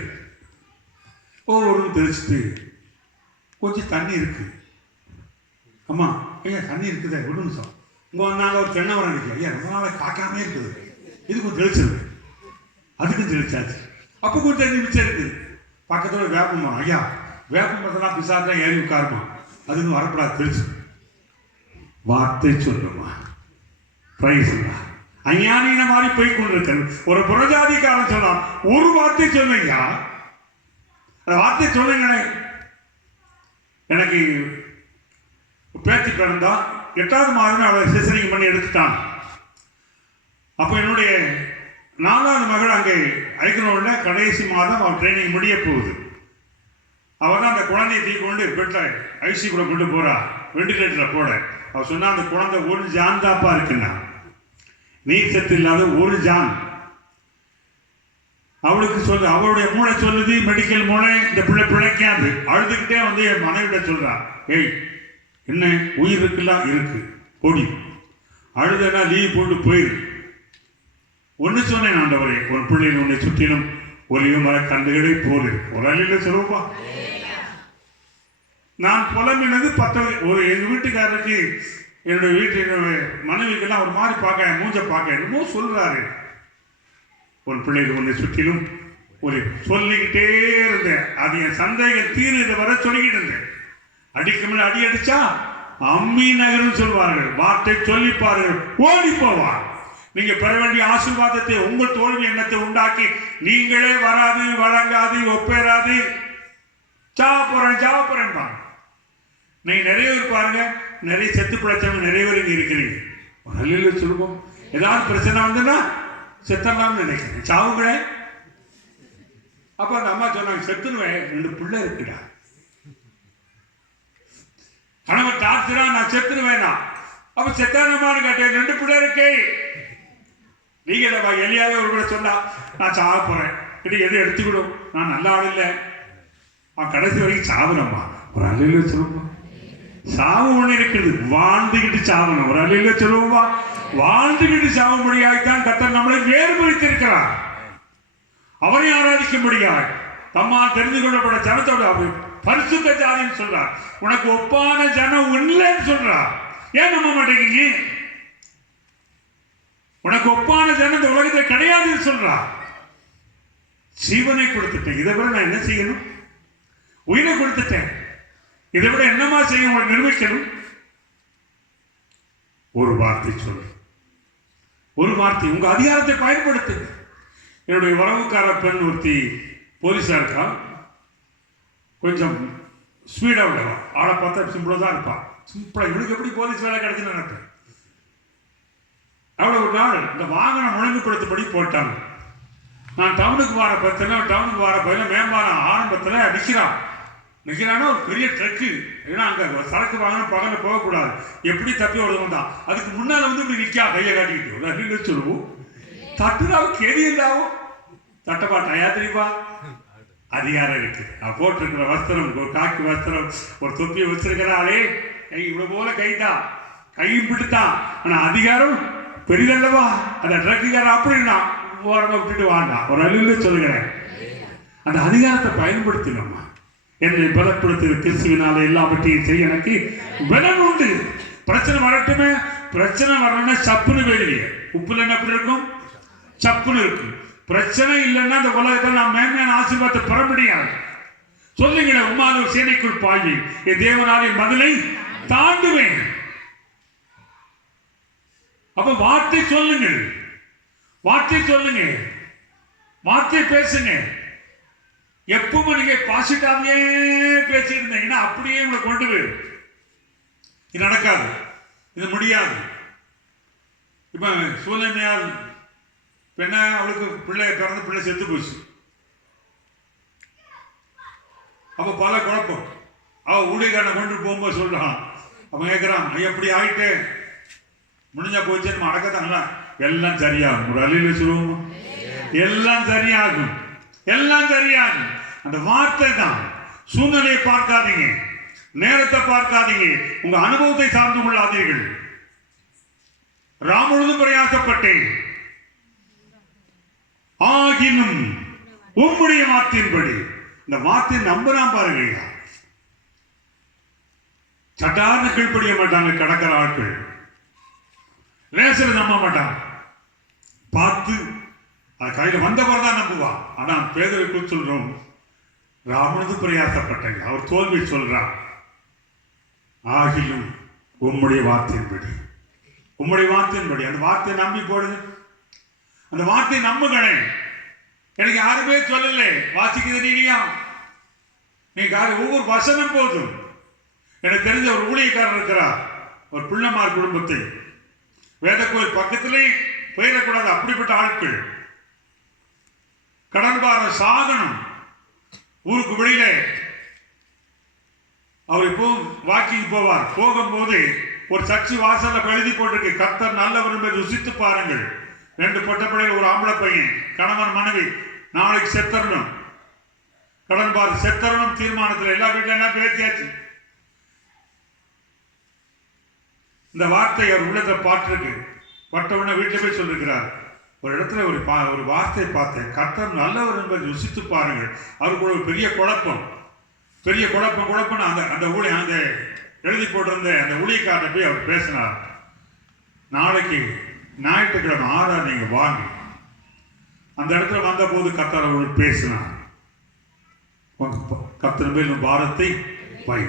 ஒவ்வொரு ரூம் தெளிச்சுட்டு கொஞ்சம் தண்ணி இருக்கு. அம்மா ஐயா தண்ணி இருக்குதே, ஒரு நிமிஷம். இங்கே நாங்கள் ஒரு தென்னை மரம் இருக்கு ஐயா, ரொம்ப நாளாக காக்காமே இருக்குது, இதுக்கும் தெளிச்சிருக்கு. அதுக்கும் தெளிச்சாச்சு. அப்போ கொஞ்சம் தண்ணி மிச்சம் இருக்குது. பக்கத்தில் வேப்ப மரம். ஐயா வேப்ப மரத்தெல்லாம் பிசாதான் ஏறி உட்காருமா, அதுக்கு வரப்படாது, தெளிச்சு. வார்த்தை சொல்லுமா, பிரைஸ்மா. அஞ்ஞானின மாதிரி போய் கொண்டிருக்கிறது. ஒரு புறஜாதிக்காரன் சொன்னான், ஒரு வார்த்தை சொல்லுங்க, அந்த வார்த்தை சொல்லுங்களேன். எனக்கு பேச்சு பிறந்தா 8வது மாதமே அவளை சிசரிங் பண்ணி எடுத்துட்டான். அப்போ என்னுடைய 4வது மகள் அங்கே ஐக்கனோட கடைசி மாதம் அவள் ட்ரைனிங் முடிய போகுது. அவள் தான் அந்த குழந்தையை தூக்கி கொண்டு பெட்டில் ஐசி கூட கொண்டு போறா, வெண்டிலேட்டரில் போட. அவள் சொன்னா அந்த குழந்தை ஒரு ஜான் தாப்பா இருக்குன்னா, நீர் சத்து இல்லாத ஒரு ஜான். அவளுக்கு சொல்லு, அவளுடைய மூளை சொல்லுது, மெடிக்கல் மூளை, இந்த பிள்ளை பிழைக்காது. அழுதுகிட்டே வந்து என் மனைவிட சொல்றான், ஏய் என்ன உயிர் இருக்குல்லாம் இருக்கு, பொடி அழுதுனா லீவ் போட்டு போயிரு. ஒன்று சொன்னேன், ஆண்டவரே ஒரு பிள்ளைகள் உன்னை சுற்றிலும் ஒலியும் மர கண்டுகளே போது. ஒரு அழில சொல்லுவா. நான் புலம்பினது ஒரு எங்கள் வீட்டுக்காரருக்கு என்னுடைய என்னுடைய மனைவிக்கெல்லாம் ஒரு மாதிரி பார்க்க மூஞ்ச பார்க்க என்னமோ சொல்கிறாரு. உன் பிள்ளைகள் உன்னை சுற்றிலும் ஒரு சொல்லிக்கிட்டே இருந்தேன். அது என் சந்தேகம் தீர்ந்து வர சொல்லிக்கிட்டு இருந்தேன். அடிக்கமில்ல அடி அடிச்சா அம்மி நகர்னு சொல்வார்கள். வார்த்தை சொல்லிப்பார்கள், ஓடி போவார். நீங்க பெற வேண்டிய ஆசீர்வாதத்தை உங்கள் தோல்வி எண்ணத்தை உண்டாக்கி நீங்களே வராது, வழங்காது, ஒப்பேறாது, சாவ போறேன். நீங்க நிறைய பேர் பாருங்க, நிறைய செத்து பிழைச்சவங்க நிறைய பேர் இங்க இருக்கிறீங்க. நல்ல சொல்லுவோம், ஏதாவது பிரச்சனை வந்துன்னா செத்தலாம்னு நினைக்கிறேன், சாவுங்களே. அப்ப அந்த அம்மா சொன்னாங்க, செத்துருவேன், 2 பிள்ளை இருக்குடா. கணவன் டார்ச்சரா, நான் செத்துருவேனா? அப்ப செத்தானமானு கேட்டேன், 2 பிள்ளை இருக்கே. நீங்க எலியாவே ஒரு கூட சொன்னா, நான் சாவ போறேன், இது எது எடுத்துக்கிடும், நான் நல்ல ஆள் இல்லை, கடைசி வரைக்கும் சாவனம்மா. ஒரு அலையில சொல்லுவோம், சாவு ஒண்ணு இருக்குது, வாழ்ந்துகிட்டு சாவணும். ஒரு அலையில சொல்லுவோமா, வாழ்ந்துகிட்டு சாவும்படியாய்த்தான் கர்த்தர் நம்மளை வேறுபடுத்தியிருக்கிறார். அவரை ஆராதிக்கும்படியாக தம்மால் தெரிந்து கொள்ளப்பட ஜனத்தோட பரிசுத்த ஜாதின்னு சொல்றார். உனக்கு ஒப்பான ஜனம் இல்லைன்னு சொல்றார். ஏன் நம்ப மாட்டேங்க? உனக்கு ஒப்பான ஜனம் இந்த உலகத்தில் கிடையாதுன்னு சொல்றார். ஜீவனை கொடுத்துட்டேன், இதை விட நான் என்ன செய்யணும்? உயிரை கொடுத்துட்டேன், இதை விட என்னமா செய்ய உங்களை நிர்வகிக்கணும்? ஒரு வார்த்தை சொல்லு, ஒரு வார்த்தை, உங்க அதிகாரத்தை பயன்படுத்துங்க. என்னுடைய உறவுக்கார பெண் ஒருத்தி போலீஸா இருக்கா, கொஞ்சம் ஸ்பீடா விடுவா, ஆளை பார்த்தா சிம்பிளா தான் இருப்பா. சிம்பிளா இவனுக்கு எப்படி போலீஸ் வேலை கிடைச்சுன்னு நினைப்பேன். அவ்வளோ ஒரு நாள் இந்த வாகனம் ஒழுங்குபடுத்தபடி போட்டாங்க. நான் டவுனுக்கு வர பையன் மேம்பாலம் ஆரம்பத்தில் நிற்கிறான்னா ஒரு பெரிய ட்ரக்கு, ஏன்னா அங்கே சரக்கு வாகனம் பகலில் போகக்கூடாது, எப்படி தப்பி ஓடுவோம் தான். அதுக்கு முன்னால் வந்து இப்படி நிற்கா, கையை காட்டிக்கிட்டு அப்படின்னு சொல்லுவோம். தட்டுனாவும் கேதி இல்லாவும் தட்டப்பா டயாத்திரிப்பா அதிகாரம் இருக்கு. நான் போட்டிருக்கிற வஸ்திரம், ஒரு காக்கி வஸ்திரம், ஒரு தொப்பியை வச்சிருக்கிறாளே, கை இவ்வளவு போல கைதான், கையும் பிடித்தான். ஆனா அதிகாரம் பெரிதல்லவா, அந்த ட்ரக்குக்காரன் அப்படின்னா ஓரமாக விட்டுட்டு வாண்டா. ஒரு அழிவில் சொல்லுகிறேன், அந்த அதிகாரத்தை பயன்படுத்தினோம்மா. என்னை பலப்படுத்தி கிறிஸ்துவினால எல்லாவற்றையும் செய்ய எனக்கு பலம் உண்டு. பிரச்சனை வரட்டுமே, பிரச்சனை வரணும்னா சப்புன்னு போயிடுவீங்க. உப்புல என்ன எப்படி இருக்கும்? சப்புன்னு இருக்கும். பிரச்சனை இல்லைன்னா இந்த உலகத்தில் நான் மேன்மையான ஆசீர்வாதத்தை பெற முடியாது. சொல்லுங்கள, உம்மாத சேனைக்குள் பாய், என் தேவனாலே மதிலை தாண்டுவேன். அப்ப வார்த்தை சொல்லுங்கள், வார்த்தை சொல்லுங்க, வார்த்தை பேசுங்க. எப்பவுமே நீங்க பாசிட்டாவே பேசியிருந்தீங்கன்னா அப்படியே உங்களை கொண்டு போயிடும். இது நடக்காது, இது முடியாது. இப்ப சூழ்நிலையால் பெண்ண அவளுக்கு பிறந்த பிள்ளை செத்து போச்சு. அப்ப பல குழப்பம். அவ ஊழியக்காரனை கொண்டு போகும்போது சொல்றான், அவன் கேட்கிறான், எப்படி ஆயிட்டு முடிஞ்சா போச்சு, நம்ம அடக்கத்தாங்களா, எல்லாம் சரியாகும். ஒரு அழில சொல்லுவோம், எல்லாம் சரியாகும், எல்லாம் சரியாகும். அந்த வார்த்தை தான். சூழ்நிலையை பார்க்காதீங்க, நேரத்தை பார்க்காதீங்க, உங்க அனுபவத்தை சார்ந்து கொள்ளாதீர்கள். ராமுழுதும் பிரயாசப்பட்டேன், ஆகினும் உம்முடைய வார்த்தையின்படி. இந்த வார்த்தை நம்பலாம் பாருங்க. சட்டார்னு கீழ்ப்படிய மாட்டாங்க கடற்கரை ஆட்கள், லேசர் நம்ப மாட்டாங்க, பார்த்து அது கையில் வந்த பிறதான் நம்புவா. ஆனா பேதருக்கு சொல்றோம், ராமனது பிரயாசப்பட்டங்க, அவர் தோல்வி சொல்றார். ஆகிலும் உம்முடைய வார்த்தையின்படி, உம்முடைய வார்த்தையின்படி. அந்த வார்த்தையை நம்பி போடுது, அந்த வார்த்தையை நம்புகிறேன். எனக்கு யாருமே சொல்லல, வாசிக்கிறது நீங்க, நீங்க ஒவ்வொரு வசனம் போதும். எனக்கு தெரிஞ்ச ஒரு ஊழியக்காரர் இருக்கிறார், ஒரு பிள்ளைமார் குடும்பத்தை, வேத கோயில் பக்கத்திலே போயிடக்கூடாது, அப்படிப்பட்ட ஆட்கள். கடன்பாரம் சாகனம், ஊருக்கு வெளியில அவர் இப்போ வாக்கிங் போவார். போகும்போது ஒரு சர்ச்சு வாசல்ல எழுதி போட்டிருக்கு, கர்த்தர் நல்லவர் என்பதை ருசித்து பாருங்கள். 2 பொட்ட பிள்ளைகள், ஒரு ஆம்பளை பையன், கணவன் மனைவி, நாளைக்கு செத்தரணும், கடன்பாரம் செத்தரணும் தீர்மானத்தில் எல்லா வீட்டில் எல்லாம் பேசியாச்சு. இந்த வார்த்தை அவர் உள்ளத்தை பாட்டிருக்கு, பட்ட உடனே வீட்டில் போய் சொல்லிருக்கிறார். ஒரு இடத்துல ஒரு வார்த்தையை பார்த்தேன், கர்த்தர் நல்லவர் என்பதை ருசித்து பாருங்கள். அவருக்கு ஒரு பெரிய குழப்பம். பெரிய குழப்பம் அந்த எழுதி போட்டிருந்த அந்த ஊழியக்காரரை போய் அவர் பேசினார். நாளைக்கு ஞாயிற்றுக்கிழமை 6 நீங்க வாங்க. அந்த இடத்துல வந்த போது கர்த்தர் அவர்கள் பேசினார். கர்த்தர் மேல் பாரத்தை வை,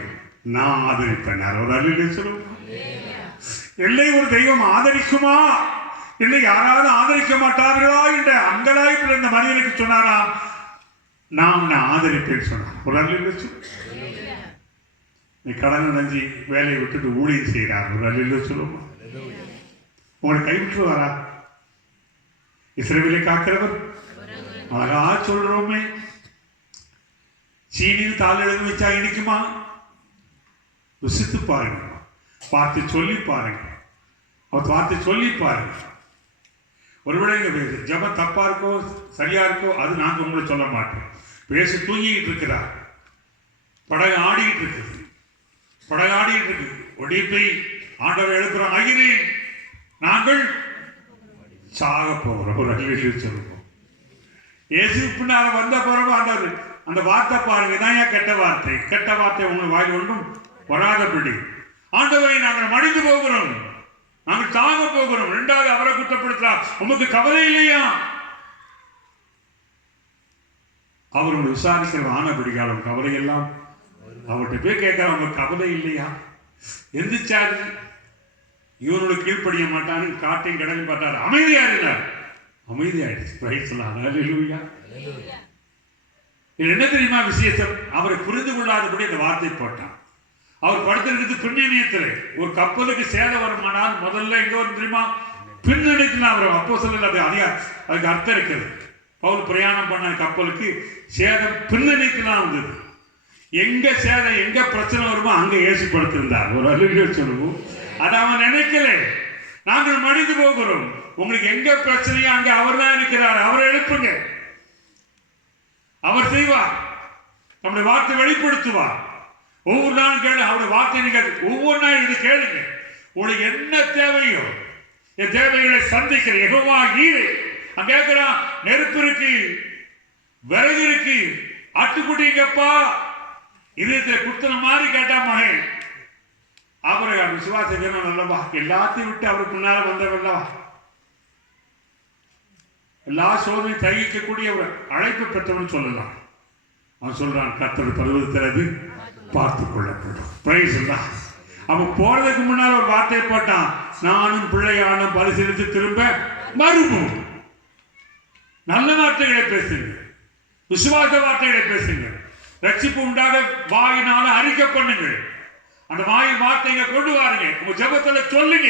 நான் ஆதரிப்பேன். ஒரு அல்லேலூயா சொல்லுவோம். இல்லை, ஒரு தெய்வம் ஆதரிக்குமா, இல்லை யாராவது ஆதரிக்க மாட்டார்களா என்ற அங்கலாய்ப்பில் இந்த மனிதனுக்கு சொன்னாராம், நான் உன்னை ஆதரிப்பேன் சொன்னார். ஒரு அல்லேலூயா சொல்லுவோம். நீ கடன் அடைஞ்சி வேலையை விட்டுட்டு ஊழியம் செய்கிறார். ஒரு அல்லேலூயா சொல்லுவோமா. உங்களை கைவிட்டுருவாரா? இஸ்ரவேலை காக்கிறவர் அழகா சொல்றோமே, சீனியில் தாள் எழுதி வச்சா இனிக்குமா? ருசித்து பாருங்க, பார்த்து சொல்லி பாருங்க, அவர் பார்த்து சொல்லி பாருங்க. ஒருவேளை ஜபம் தப்பா இருக்கோ சரியா இருக்கோ அது நாங்கள் உங்களை சொல்ல மாட்டோம். பேசி தூங்கிக்கிட்டு இருக்கிறார், படகு ஆடிக்கிட்டு இருக்கு, ஒடி போய் ஆண்டவர் எழுப்புறோம், ஐயனே நாங்கள் சாக போகிறோம். ஒரு அல்லேலூயா சொல்லுவோம். இயேசு பின்னால வந்த பிறகு அந்த வார்த்தை பாருங்க, தான் ஏன் கெட்ட வார்த்தை உங்கள் வாயில் ஒன்றும் வராதபடி. ஆண்டவரை நாங்கள் மடிந்து போகிறோம், நாங்கள் சாக போகிறோம். 2வது அவரை குற்றப்படுத்துறார், உமக்கு கவலை இல்லையா? அவர் உங்களை விசாரிக்கிற ஆனபடிக்காலம் கவலை எல்லாம் அவர்கிட்ட போய் கேட்கிற, உங்களுக்கு கவலை இல்லையா? எந்திரிச்சாரு, இவனோட கீழ்ப்படிய மாட்டான்னு காட்டையும் கடலையும் பார்த்தாரு, அமைதியா இருந்தார். அமைதியாயிடுச்சு. பிரைஸ் எல்லாம். அல்லேலூயா. என்ன தெரியுமா விசேஷம்? அவரை புரிந்து கொள்ளாதபடி அந்த வார்த்தை போட்டான். அவர் படுத்திருக்கிறது பின்னணியத்தில். ஒரு கப்பலுக்கு சேதம் வருமானால் முதல்ல எங்க வரும் தெரியுமா? பின்னணியத்தில். அவர் அப்போ சொல்லல, அதுக்கு அர்த்தம் இருக்கிறது. பவுல் பிரயாணம் பண்ண கப்பலுக்கு சேதம் பின்னணியத்தில் வந்தது. எங்க சேதம் எங்க பிரச்சனை வருமோ அங்க இயேசு படுத்திருந்தார். ஒரு அல்லேலூயா சொல்லுவோம். அதை அவன் நினைக்கல. நாங்கள் மடிந்து போகிறோம். உங்களுக்கு எங்க பிரச்சனையோ அங்க அவர் தான் இருக்கிறார். அவரை எழுப்புங்க, அவர் செய்வார். நம்முடைய வார்த்தை வெளிப்படுத்துவார். ஒவ்வொரு நாளும் கேளு, அவருடைய வார்த்தை நீங்க ஒவ்வொரு நாள் இது கேளுங்க. உங்களுக்கு என்ன தேவையோ என் தேவைகளை சந்திக்கிற யெகோவா ஈரே. அங்க கேட்கிறான், நெருப்பு இருக்கு, விறகு இருக்கு, ஆட்டுக்குட்டிங்கப்பா. இதயத்தை குத்துன மாதிரி கேட்டா மகன் ஆபிரகாம் விசுவாச ஜனம் அல்லவா, எல்லாத்தையும் விட்டு அவருக்கு முன்னால வந்தவல்லவா, எல்லா சோதனை தகிக்கக்கூடிய ஒரு அழைப்பு பெற்றவன் சொல்லலாம். அவன் சொல்றான், கர்த்தர் பருவத்திறது பார்த்து கொள்ளப்படும். பிரைஸ் எல்லாம். அவன் போறதுக்கு முன்னால் ஒரு வார்த்தையை போட்டான், நானும் பிள்ளையானும் பரிசீலித்து திரும்ப மறுபோம். நல்ல வார்த்தைகளை பேசுங்க, விசுவாச வார்த்தைகளை பேசுங்க. ரட்சிப்பு உண்டாக வாயினால அறிக்கை பண்ணுங்கள். அந்த வாயில் வார்த்தைங்க கொண்டு வாருங்க. உங்க ஜெபத்துல சொல்லுங்க,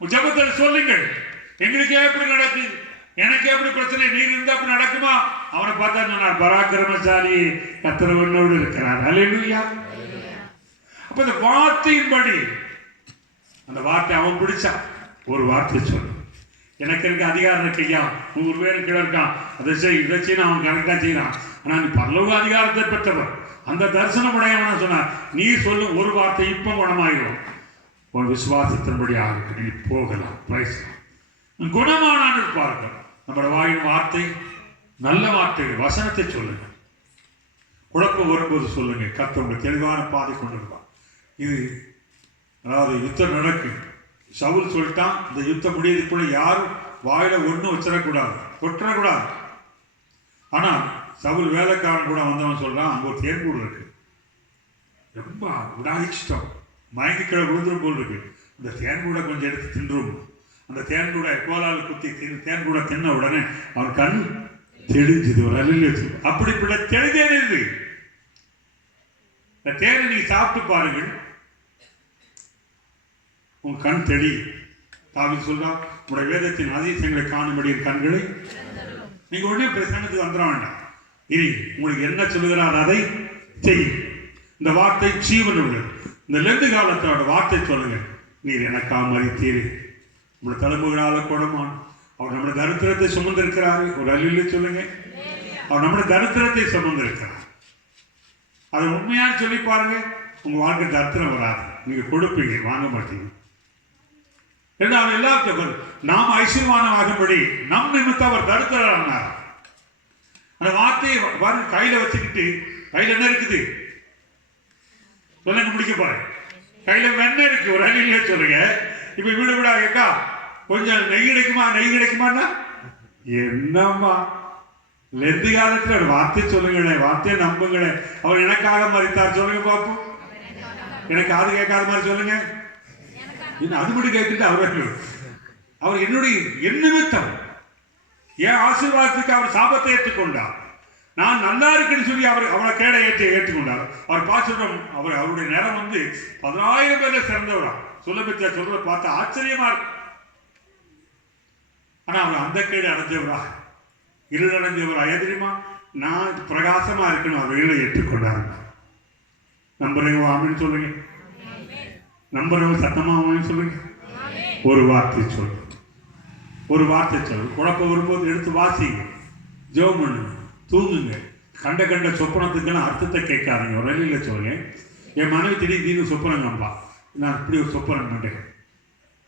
உங்க ஜெபத்துல சொல்லுங்கள். எங்களுக்கு எப்படி நடக்குது, எனக்கு எப்படி பிரச்சனை, நீர் இருந்தா அப்படி நடக்குமா? அவனை பார்த்தா நான் பராக்கிரமசாலி, கர்த்தர் உன்னோடு இருக்கிறார். அல்லேலூயா. அப்ப இந்த வார்த்தையின்படி அந்த வார்த்தை அவன் பிடிச்சா ஒரு வார்த்தை சொல்லு. எனக்கு இருக்க அதிகாரம் இருக்கையா, 100 பேர் கீழே இருக்கான், அதை செய் இதை செய்ய அவன் கரெக்டா செய்யறான். ஆனா நீ பரலோக அதிகாரத்தை பெற்றவர், அந்த தரிசனம் உடையவன சொன்னார், நீ சொல்லு ஒரு வார்த்தை இப்ப குணமாயிடும். ஒரு விசுவாசத்தின்படி ஆகும், நீ போகலாம், பேசலாம், குணமானான் இருப்பார்கள். நம்மளோட வாயின் வார்த்தை நல்ல வார்த்தைகள், வசனத்தை சொல்லுங்க. குழப்பம் வரும்போது சொல்லுங்க, கர்த்தர் உங்களுக்கு தெளிவான பாதை கொண்டு வருவார். இது அதாவது யுத்தம் நடக்கு. சவுல் சொல்லிட்டான், இந்த யுத்தம் முடியறதுக்குள்ள யாரும் வாயில ஒன்றும் வச்சிடக்கூடாது, கொட்டக்கூடாது. ஆனா சவுல் வேலைக்காரன் கூட வந்தவன் சொல்றான், அங்க ஒரு தேன்கூடு இருக்கு, ரொம்ப உடாயிச்சிட்டோம், மயங்கி கீழே விழுந்துரும் போல் இருக்கு, அந்த தேன்கூடை கொஞ்சம் எடுத்து தின்றும். அந்த தேன்கூடை கோலால் குத்தி தேன்கூடை தின்ன உடனே அவன் கண் தெளிஞ்சுது. ஒரு அல்லேலூயா. அப்படிப்பட்ட தெளிதேன் இது. இந்த தேனை நீங்க சாப்பிட்டு பாருங்கள், உன் கண் தெளி. தாவீது சொல்றான், உங்களுடைய வேதத்தின் அதிசயங்களை காணும்படி கண்களை நீங்க உடனே பிரசன்னத்துக்கு வந்துட வேண்டாம். இனி உங்களுக்கு என்ன சொல்லுகிறார் அதை செய். இந்த வார்த்தை ஜீவன் உள்ளது. இந்த லெந்து காலத்தோட வார்த்தை சொல்லுங்க, நீர் எனக்கா மறித்தீர், நம்முடைய தலைமுறையால குணமான். அவர் நம்முடைய தரித்திரத்தை சுமந்திருக்கிறாரு. ஒரு அல்லேலூயா சொல்லுங்க. அவர் நம்முடைய தரித்திரத்தை சுமந்திருக்கிறார். அதை உண்மையான சொல்லி பாருங்க, உங்க வாழ்க்கை தரித்திரம் வராது. நீங்க கொடுப்பீங்க, வாங்க மாட்டீங்க. அவர் எல்லாத்துக்கும் நாம் ஐஸ்வர்யமானமாகும்படி நம் நிமித்தம் அவர் தடுக்கிறார். அந்த வார்த்தையை கையில வச்சுக்கிட்டு கையில் என்ன இருக்குது சொல்லுங்க, முடிக்க போறேன். கையில் வெண்ணெய் இருக்கு, ஒரு அணிலே சொல்லுங்க. இப்போ வீடு விடா கேக்கா கொஞ்சம் நெய் கிடைக்குமான்னா என்னம்மா லெந்து காலத்தில் ஒரு வார்த்தை சொல்லுங்களேன், வார்த்தையை நம்புங்களேன். அவர் எனக்காக மறித்தார் சொல்லுங்க பார்ப்போம். எனக்கு அது கேட்காத மாதிரி சொல்லுங்க. இன்னும் அது மட்டும் கேட்டுட்டு அவர் என்னுடைய நிமித்தம் என் ஆசீர்வாதத்துக்கு அவர் சாபத்தை ஏற்றுக்கொண்டார். நான் நல்லா இருக்குன்னு சொல்லி அவளை கேடை ஏற்றுக்கொண்டார். அவர் பாசுரம் அவருடைய நேரம் 10,000 பேர்ல சிறந்தவரா சொல்றதை பார்த்து ஆச்சரியமா இருக்கு. ஆனா அவர் அந்த கேடு அடைஞ்சவரா, இருள் அடைஞ்சவரா தெரியுமா? நான் பிரகாசமா இருக்கணும், அவர் இருளை ஏற்றுக்கொண்டார். நம்புறவங்க ஆமின்னு சொல்லுங்க, நம்புறவங்க சத்தமா ஆமின்னு சொல்லுங்க. ஒரு வார்த்தை சொல்லு, குழப்பம் வரும்போது எடுத்து வாசிங்க, ஜெபம் பண்ணுங்க, தூங்குங்க. கண்ட சொப்பனத்துக்குன்னு அர்த்தத்தை கேட்காதீங்க. ஒரு வழியில் சொல்லுங்க, என் மனைவி திடீர்னு சொப்பனம் நம்பா, நான் இப்படி ஒரு சொப்பனம் கண்டேன்.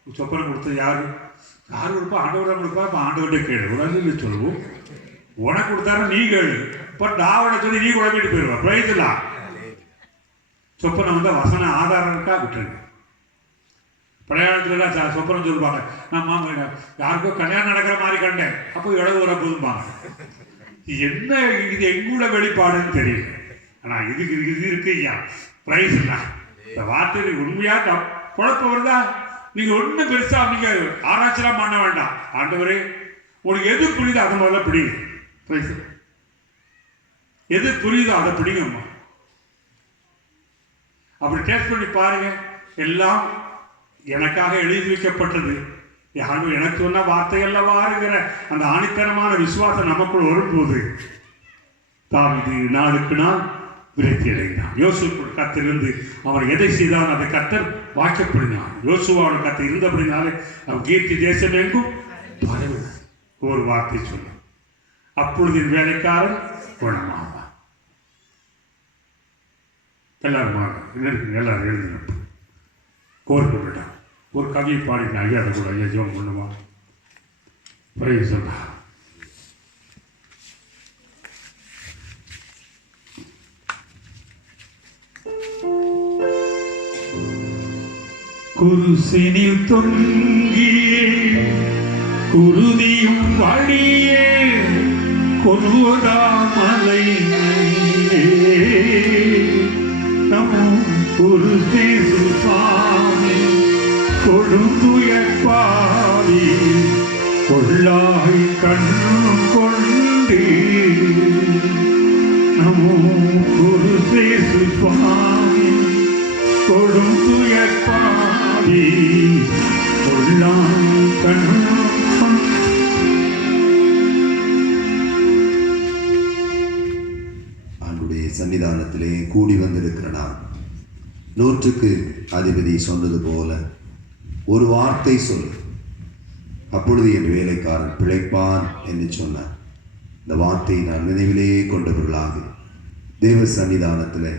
சொப்பனம் கொடுத்தது யாரு கொடுப்பா? ஆண்டவரை கொடுப்பா. இப்போ ஆண்டவர்கிட்ட கேளு. ஒரு வழியில் சொல்லுவோம், உனக்கு கொடுத்தாரு நீ கேளு. இப்போ டாவனை சொல்லி நீ குழம்பிட்டு போயிடுவா. பிரைஸ்லாம் சொப்பனம் வசன ஆதாரம் இருக்கா விட்டுருங்க. பழையாளத்துலாம் சொப்பனம் சொல்லுவாங்க, நான் யாருக்கோ கல்யாணம் நடக்கிற மாதிரி கண்டேன், அப்போ இடது வர போதும்பாங்க. என்ன இது எங்கூட வெளிப்பாடுன்னு தெரியல. ஆனால் இது இருக்கு ஐயா. பிரைஸ் இல்லை, இந்த வார்த்தை உண்மையா குழப்பம் வருதா? நீங்க ஒன்றும் பெருசா நீங்க ஆராய்ச்சிலாம் பண்ண வேண்டாம். ஆண்டவரே உங்களுக்கு எது புரியுதோ அதை முதல்ல பிடிங்க. பிரைஸ், எது புரியுதோ அதை பிடிங்கம்மா. அப்படி டேஸ்ட் பண்ணி பாருங்க. எல்லாம் எனக்காக எழுதி வைக்கப்பட்டது. யாரும் எனக்கு சொன்ன வார்த்தைகள்ல வாருங்கிற அந்த ஆணித்தனமான விசுவாசம் நமக்குள் வரும்போது தாவீது நாளுக்கு நாள் விருத்தி அடைந்தான். யோசுவா கத்திலிருந்து அவன் எதை செய்தான் அதை கர்த்தர் வாய்க்கப்படுகிறான். யோசுவாவோட கத்தை இருந்தபடினாலே அவன் கீர்த்தி தேசம் எங்கும் பரவினான். ஒரு வார்த்தை சொன்னான், அப்பொழுது வேலைக்காரன் குணமாவான். எல்லாரும் எழுதினப்ப கோர்ப்பு விட்டான். ஒரு கவியை பாடினா ஐயா, அதை கூட ஐயா ஜோம் பண்ணுமா? சொன்னா குருசினில் தொங்கியே குருதியும் வழியே கொல்வதாமலை நம் குருதி சுவாமி கொடுந்துயப்பாவி கொள்ளாய் கண்ணும் கொண்டே நமோ குருதி சுவாமி கொடுந்துயப்பாவி கொள்ளாய் கண்ணும். ஆண்டுடைய சன்னிதானத்திலே கூடி வந்திருக்கிற நாம் 100க்கு அதிபதி சொன்னது போல ஒரு வார்த்தை சொல்லு, அப்பொழுது என் வேலைக்காரன் பிழைப்பான் என்று சொன்னார். இந்த வார்த்தையை நான் நினைவிலே கொண்டவர்களாக தேவ சன்னிதானத்தில்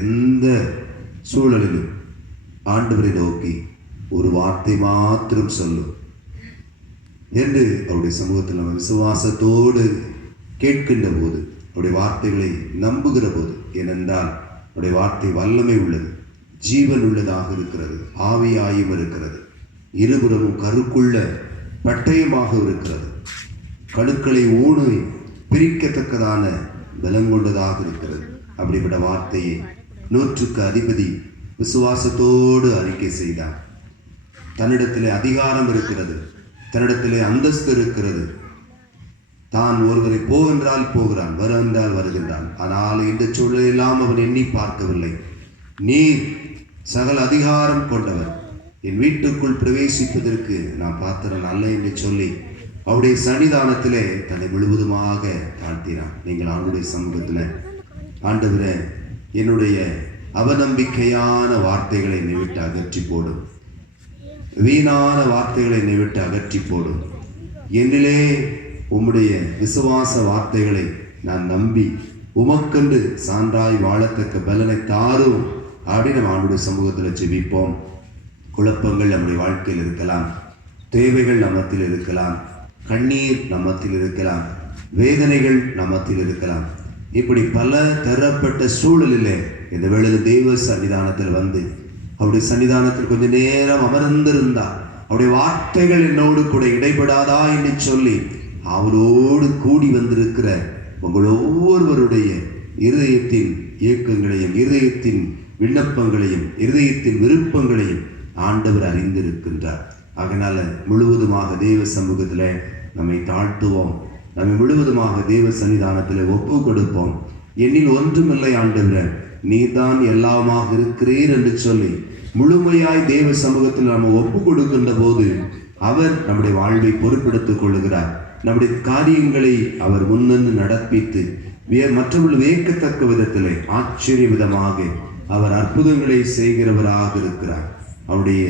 எந்த சூழலிலும் ஆண்டவரை நோக்கி ஒரு வார்த்தை மாத்திரம் சொல்லும் என்று அவருடைய சமூகத்தில் நம்ம விசுவாசத்தோடு கேட்கின்ற போது, அவருடைய வார்த்தைகளை நம்புகிற போது, ஏனென்றால் அவருடைய வார்த்தை வல்லமை உள்ளது, ஜீவன் உள்ளதாக இருக்கிறது, ஆவியாயும் இருக்கிறது, இருபுறமும் கருக்குள்ள பட்டயமாக இருக்கிறது, கணுக்களை ஊனி பிரிக்கத்தக்கதான பலங்கொண்டதாக இருக்கிறது. அப்படிப்பட்ட வார்த்தையை 100க்கு அதிபதி விசுவாசத்தோடு அறிக்கை செய்தார். தன்னிடத்திலே அதிகாரம் இருக்கிறது, தன்னிடத்திலே அந்தஸ்து இருக்கிறது. தான் ஒருவரை போகின்றால் போகிறான், வருகின்றால் வருகின்றான். ஆனால் இந்த சூழலெல்லாம் அவன் எண்ணி பார்க்கவில்லை. நீர் சகல அதிகாரம் கொண்டவர், என் வீட்டுக்குள் பிரவேசிப்பதற்கு நான் பாத்திரன் அல்ல என்று சொல்லி அவருடைய சன்னிதானத்திலே தன்னை முழுவதுமாக தாழ்த்தினான். நீங்கள் ஆண்டுடைய சமூகத்தில், ஆண்டவரே என்னுடைய அவநம்பிக்கையான வார்த்தைகளை என்னை விட்டு அகற்றி போடும், வீணான வார்த்தைகளை என்னை விட்டு அகற்றி போடும், என்னிலே உம்முடைய விசுவாச வார்த்தைகளை நான் நம்பி உமக்கென்று சான்றாய் வாழத்தக்க பலனை தாரும் அப்படின்னு நம்ம ஆண்டுடைய சமூகத்தில் ஜெபிப்போம். குழப்பங்கள் நம்முடைய வாழ்க்கையில் இருக்கலாம், தேவைகள் நம்மத்தில் இருக்கலாம், கண்ணீர் நம்மத்தில் இருக்கலாம், வேதனைகள் நம்மத்தில் இருக்கலாம். இப்படி பல தரப்பட்ட சூழலிலே இந்த வேளையில் தெய்வ சன்னிதானத்தில் வந்து அவருடைய சன்னிதானத்தில் கொஞ்ச நேரம் அமர்ந்திருந்தார். அவருடைய வார்த்தைகள் என்னோடு கூட இடைபடாதா என்று சொல்லி அவரோடு கூடி வந்திருக்கிற உங்கள் ஒவ்வொருவருடைய இருதயத்தின் இயக்கங்களையும் இருதயத்தின் விண்ணப்பங்களையும் இருதயத்தின் விருப்பங்களையும் ஆண்டவர் அறிந்திருக்கின்றார். அதனால முழுவதுமாக தேவ சமூகத்தில் நம்மை தாழ்த்துவோம், நம்மை முழுவதுமாக தேவ சன்னிதானத்தில் ஒப்பு கொடுப்போம். என்னில் ஒன்றுமில்லை ஆண்டவரே, நீதான் எல்லாமாக இருக்கிறீர் என்று சொல்லி முழுமையாய் தேவ சமூகத்தில் நம்ம ஒப்பு கொடுக்கின்ற போது அவர் நம்முடைய வாழ்வை பொறுப்பெடுத்துக் கொள்ளுகிறார். நம்முடைய காரியங்களை அவர் முன்னின்று நடப்பித்து மற்றவர்கள் வியக்கத்தக்க விதத்திலே ஆச்சரிய விதமாக அவர் அற்புதங்களை செய்கிறவராக இருக்கிறார். அவனுடைய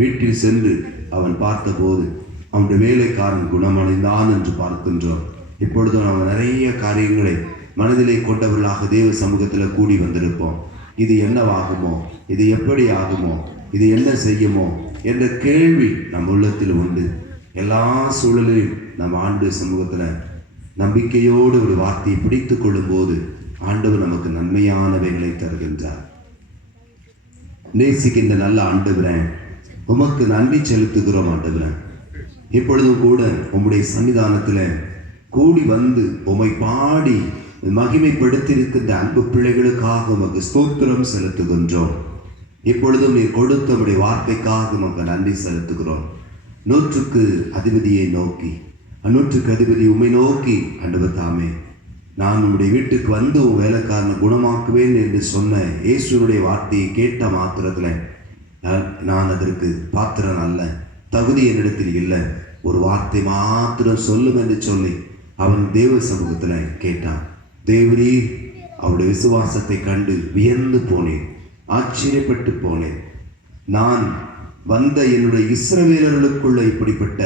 வீட்டில் சென்று அவன் பார்த்தபோது அவனுடைய வேலைக்காரன் குணமடைந்தான் என்று பார்க்கின்றோம். இப்பொழுதும் அவன் நிறைய காரியங்களை மனதிலே கொண்டவர்களாக தேவ சமூகத்தில் கூடி வந்திருப்போம். இது என்னவாகுமோ, இது எப்படி ஆகுமோ, இது என்ன செய்யுமோ என்ற கேள்வி நம் உள்ளத்தில் உண்டு. எல்லா சூழலிலும் நம் ஆண்டு சமூகத்தில் நம்பிக்கையோடு ஒரு வார்த்தையை பிடித்து கொள்ளும் போது ஆண்டவர் நமக்கு நன்மையானவைகளை தருகின்றார். நேசிக்கின்ற நல்ல ஆண்டவரே, உமக்கு நன்றி செலுத்துகிறோம் ஆண்டவரே. இப்பொழுதும் கூட உம்முடைய சன்னிதானத்தில் கூடி வந்து உம்மை பாடி மகிமைப்படுத்தியிருக்கின்ற அன்பு பிள்ளைகளுக்காக உமக்கு ஸ்தோத்திரம் செலுத்துகின்றோம். இப்பொழுதும் நீர் கொடுத்த உம்முடைய வார்த்தைக்காக உமக்கு நன்றி செலுத்துகிறோம். 100க்கு அதிபதியை நோக்கி, 100க்கு அதிபதி உம்மை நோக்கி, ஆண்டவர் தாமே, நான் உம்முடைய வீட்டுக்கு வந்து உன் வேலைக்காரனை குணமாக்குவேன் என்று சொன்ன இயேசுனுடைய வார்த்தையை கேட்ட மாத்திரத்தில் நான் அதற்கு பாத்திரன் அல்ல, தகுதி என்னிடத்தில் இல்லை, ஒரு வார்த்தை மாத்திரம் சொல்லும் என்று சொல்லி அவன் தேவ சமூகத்தில் கேட்டான். தேவரீ, அவருடைய விசுவாசத்தை கண்டு வியந்து போனேன், ஆச்சரியப்பட்டு போனேன். நான் வந்த என்னுடைய இஸ்ரவேலர்களுக்குள்ள இப்படிப்பட்ட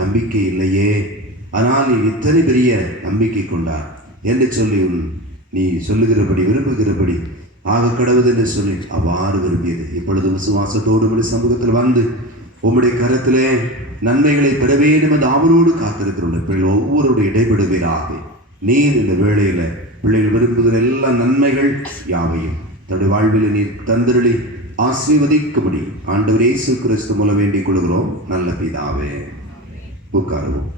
நம்பிக்கை இல்லையே, ஆனால் நீ இத்தனை பெரிய நம்பிக்கை கொண்டார் என்று சொல்லி நீ சொல்லுகிறபடி விரும்புகிறபடி ஆக கடவுது என்று சொல்லி அவ்வாறு விரும்பியது. இப்பொழுது விசுவாசத்தோடு உடைய சமூகத்தில் வந்து உம்முடைய கரத்திலே நன்மைகளை பெற வேண்டும் என்று அவரோடு காத்திருக்கிற பிள்ளைகள் ஒவ்வொருடைய இடைபெடுவீராக. நீர் இந்த வேளையில பிள்ளைகள் விரும்புகிற எல்லா நன்மைகள் யாவையும் தன்னுடைய வாழ்வில் நீர் தந்திரளி ஆசீர்வதிக்கும்படி ஆண்டவர் இயேசு கிறிஸ்து மூலம் வேண்டிக் கொள்கிறோம் நல்ல பிதாவே. உட்காருவோம்.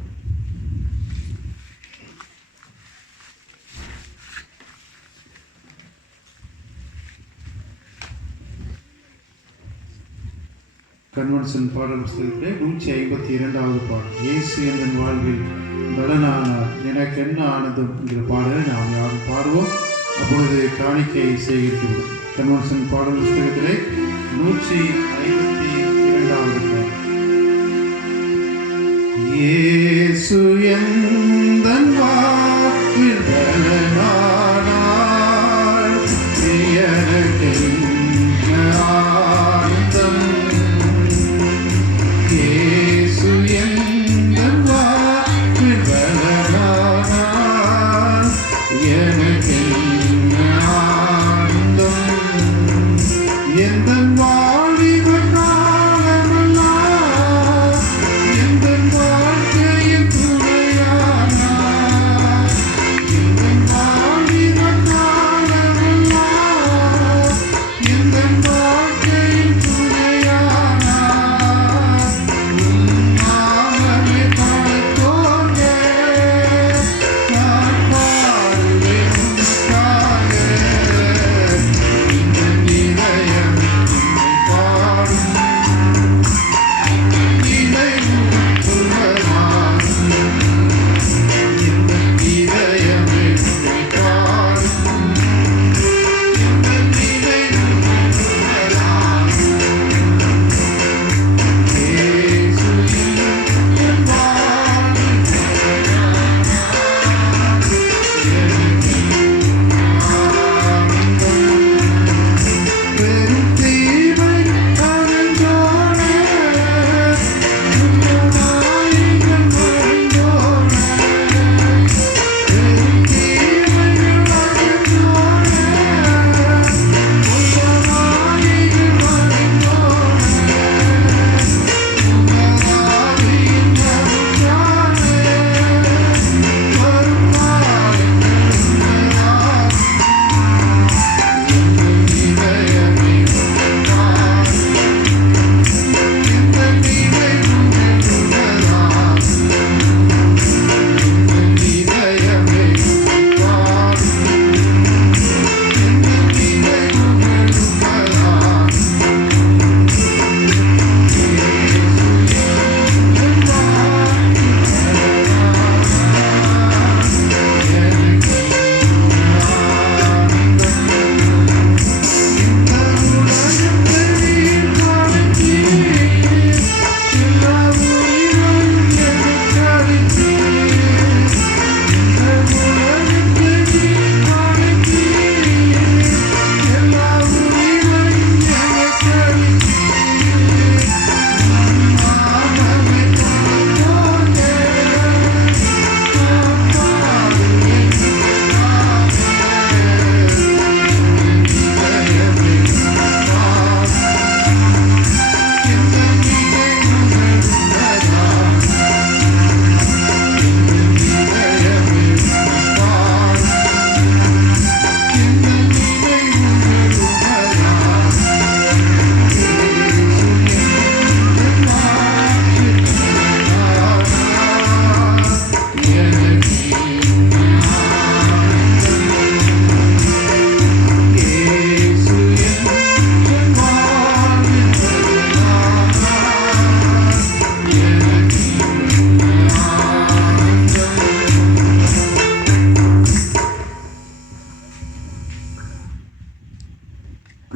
கன்வென்ஷன் பாடல் புத்தகத்திலே 152வது பாடல், இயேசு என் வாழ்வில் பலனானார், எனக்கு என்ன ஆனதும் என்கிற பாடலை நாம் யாரும் பாடுவோம். அப்பொழுது காணிக்கை சேகரிக்கிறோம். கன்வென்ஷன் பாடல் புத்தகத்திலே 152வது பாடல், இயேசு எந்தன் வாழ்வில் பலனானார், எனக்கு என்ன ஆனந்தம், இயேசு எந்தன் வாழ்வில் பலனானார், எனக்கு என்ன ஆனந்தம், எந்தன் வாலிப காலமெல்லாம் எந்தன் வாழ்க்கையின் துணையானார், எந்தன்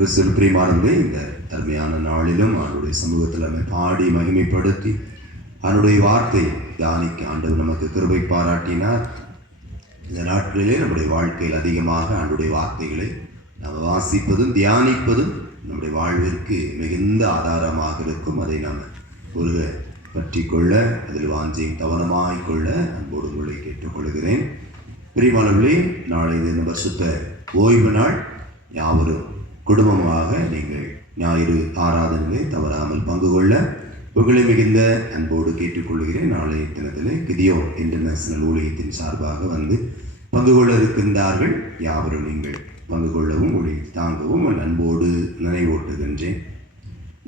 கிறிஸ்துவில் பிரியமானவர்களே, இந்த அருமையான நாளிலும் அவருடைய சமூகத்தில் நம்மை பாடி மகிமைப்படுத்தி அவருடைய வார்த்தை தியானிக்க ஆண்டவர் நமக்கு கிருபை பாராட்டினார். இந்த நாட்களிலே நம்முடைய வாழ்க்கையில் அதிகமாக ஆண்டவருடைய வார்த்தைகளை நாம் வாசிப்பதும் தியானிப்பதும் நம்முடைய வாழ்விற்கு மிகுந்த ஆதாரமாக இருக்கும். அதை நாம் ஒரு பற்றி கொள்ள, அதில் வாஞ்சியும் கவனமாய் கொள்ள அன்போடு உங்களை கேட்டுக்கொள்கிறேன். பிரியமானவர்களே, நாளை தினம் பரிசுத்த ஓய்வு நாள். யாவரும் குடும்பமாக நீங்கள் ஞாயிறு ஆராதனையை தவறாமல் பங்கு கொள்ள உங்களை மிகுந்த அன்போடு கேட்டுக்கொள்கிறேன். நாளைய தினத்தில் கிதியோன் இன்டர்நேஷனல் ஊழியத்தின் சார்பாக வந்து பங்கு கொள்ள இருக்கின்றார்கள். யாவரும் நீங்கள் பங்கு கொள்ளவும் ஒளி தாங்கவும் அன்போடு நினைவூட்டுகின்றேன்.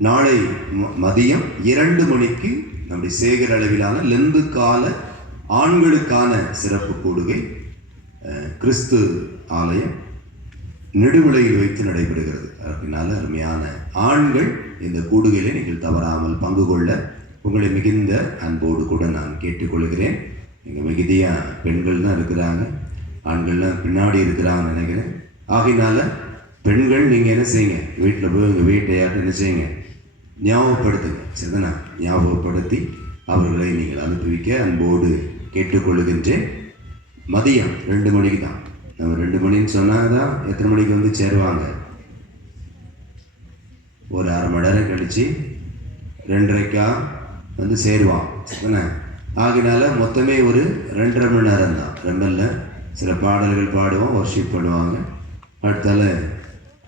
நாளை மதியம் 2 மணிக்கு நம்முடைய சேகர் அளவிலான லெந்து கால ஆண்களுக்கான சிறப்பு கூடுகை கிறிஸ்து ஆலயம் நெடுவிலையில் வைத்து நடைபெறுகிறது. அதனால அருமையான ஆண்கள் இந்த கூடுகையிலே நீங்கள் தவறாமல் பங்கு கொள்ள உங்களை மிகுந்த அன்போடு கூட நான் கேட்டுக்கொள்கிறேன். இங்கே மிகுதியாக பெண்கள் தான் இருக்கிறாங்க, ஆண்கள்லாம் பின்னாடி இருக்கிறாங்கன்னு நினைக்கிறேன். ஆகையினால பெண்கள் நீங்கள் என்ன செய்யுங்க, வீட்டில் போய் உங்கள் வீட்டையாட்டு என்ன செய்யுங்க, ஞாபகப்படுத்துங்க. சரிதானா? ஞாபகப்படுத்தி அவர்களை நீங்கள் அனுப்பி வைக்க அன்போடு கேட்டுக்கொள்ளுகின்றேன். மதியம் 2 மணிக்கு தான். நம்ம 2 மணின்னு சொன்னால் தான் எத்தனை மணிக்கு வந்து சேருவாங்க? ஒரு 1/2 மணி நேரம் கழித்து 2:30 வந்து சேருவான். சரிதானே? ஆகினால மொத்தமே ஒரு 2.5 மணி நேரம் தான். ரெம்பல்ல சில பாடல்கள் பாடுவோம், வர்ஷிப் பண்ணுவாங்க. அடுத்தால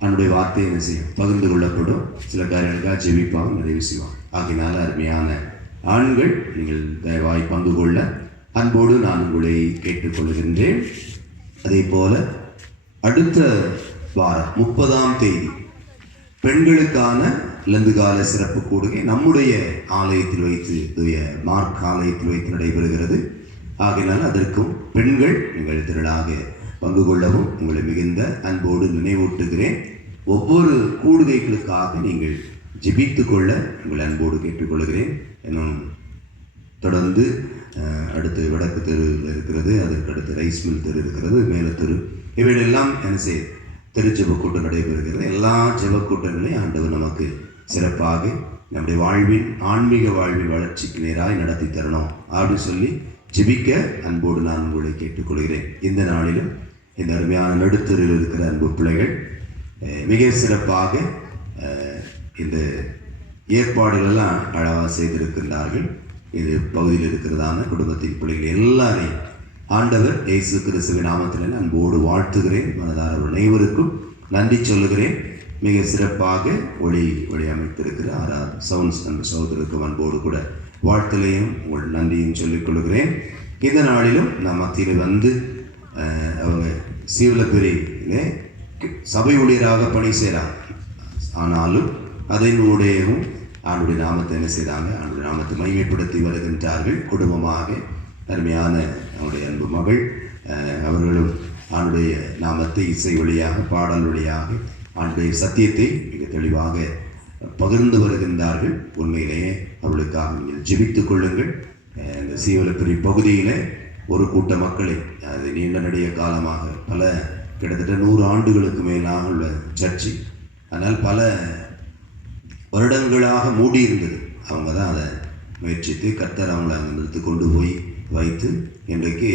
அவனுடைய வார்த்தை என்ன செய்யும், பகிர்ந்து கொள்ளப்படும். சில காரியங்களுக்காக ஜெபிப்பாங்க, நிறைவு செய்வாங்க. ஆகினால அருமையான ஆண்கள் நீங்கள் தயவாய் பங்கு கொள்ள அன்போடு நான் உங்களை கேட்டுக்கொள்கின்றேன். அதே போல அடுத்த வாரம் 30ஆம் தேதி பெண்களுக்கான லந்துகால சிறப்பு கூடுகை நம்முடைய ஆலயத்தில் வைத்து, மார்க் ஆலயத்தில் வைத்து நடைபெறுகிறது. ஆகையினால் அதற்கும் பெண்கள் நீங்கள் திரளாக பங்கு கொள்ளவும் உங்களை மிகுந்த அன்போடு நினைவூட்டுகிறேன். ஒவ்வொரு கூடுகைகளுக்காக நீங்கள் ஜெபித்து கொள்ள உங்களை அன்போடு கேட்டுக்கொள்கிறேன். இன்னும் தொடர்ந்து அடுத்து வடக்கு தெருவில் இருக்கிறது, அதற்கு அடுத்து ரைஸ் மில் தெரு இருக்கிறது, மேல தெரு, இவைகளெல்லாம் என்ன செய்ய தெரு ஜெபக்கூட்டம் நடைபெறுகிறது. எல்லா ஜெபக்கூட்டங்களையும் ஆண்டவர் நமக்கு சிறப்பாக நம்முடைய வாழ்வின் ஆன்மீக வாழ்வின் வளர்ச்சிக்கு நேராக நடத்தி தரணும் அப்படின்னு சொல்லி ஜெபிக்க அன்போடு நான் உங்களை கேட்டுக்கொள்கிறேன். இந்த நாளிலும் இந்த அருமையான நடுத்தரில் இருக்கிற அன்பு பிள்ளைகள் மிக சிறப்பாக இந்த ஏற்பாடுகளெல்லாம் அழகாக செய்திருக்கின்றார்கள். இது பகுதியில் இருக்கிறதான குடும்பத்தின் பிள்ளைகள் எல்லாரையும் ஆண்டவர் இயேசு கிறிஸ்துவின் நாமத்தில் அன்போடு வாழ்த்துகிறேன். மனதார அனைவருக்கும் நன்றி சொல்லுகிறேன். மிக சிறப்பாக ஒளி அமைத்திருக்கிற சவுண்ட்ஸ் அந்த சகோதரருக்கு அன்போடு கூட வாழ்த்தலையும் உங்கள் நன்றியும் சொல்லிக் கொள்கிறேன். இந்த நாளிலும் நாம் மத்தியில் வந்து அவங்க சீவலப்பெரியிலே சபை ஊழியராக பணி செய்கிறாங்க. ஆனாலும் அதனுடையவும் ஆண்டுடைய நாமத்தை என்ன செய்தாங்க, ஆண்டுடைய நாமத்தை மகிமைப்படுத்தி வருகின்றார்கள். குடும்பமாக அருமையான அவருடைய அன்பு மகள் அவர்களும் ஆண்டுடைய நாமத்தை இசை வழியாக, பாடல் வழியாக ஆண்டுடைய சத்தியத்தை மிக தெளிவாக பகிர்ந்து வருகின்றார்கள். உண்மையிலேயே அவர்களுக்காக நீங்கள் ஜெபித்துக் கொள்ளுங்கள். இந்த சீவலப்பெரி பகுதியில் ஒரு கூட்ட மக்களை, அது நீண்ட நெடிய காலமாக பல கிட்டத்தட்ட 100 ஆண்டுகளுக்கு மேலாக உள்ள சர்ச்சு, அதனால் பல வருடங்களாக மூடியிருந்தது. அவங்க தான் அதை முயற்சித்து கர்த்தர் அவங்களை அங்கே நிறுத்தி கொண்டு போய் வைத்து இன்றைக்கு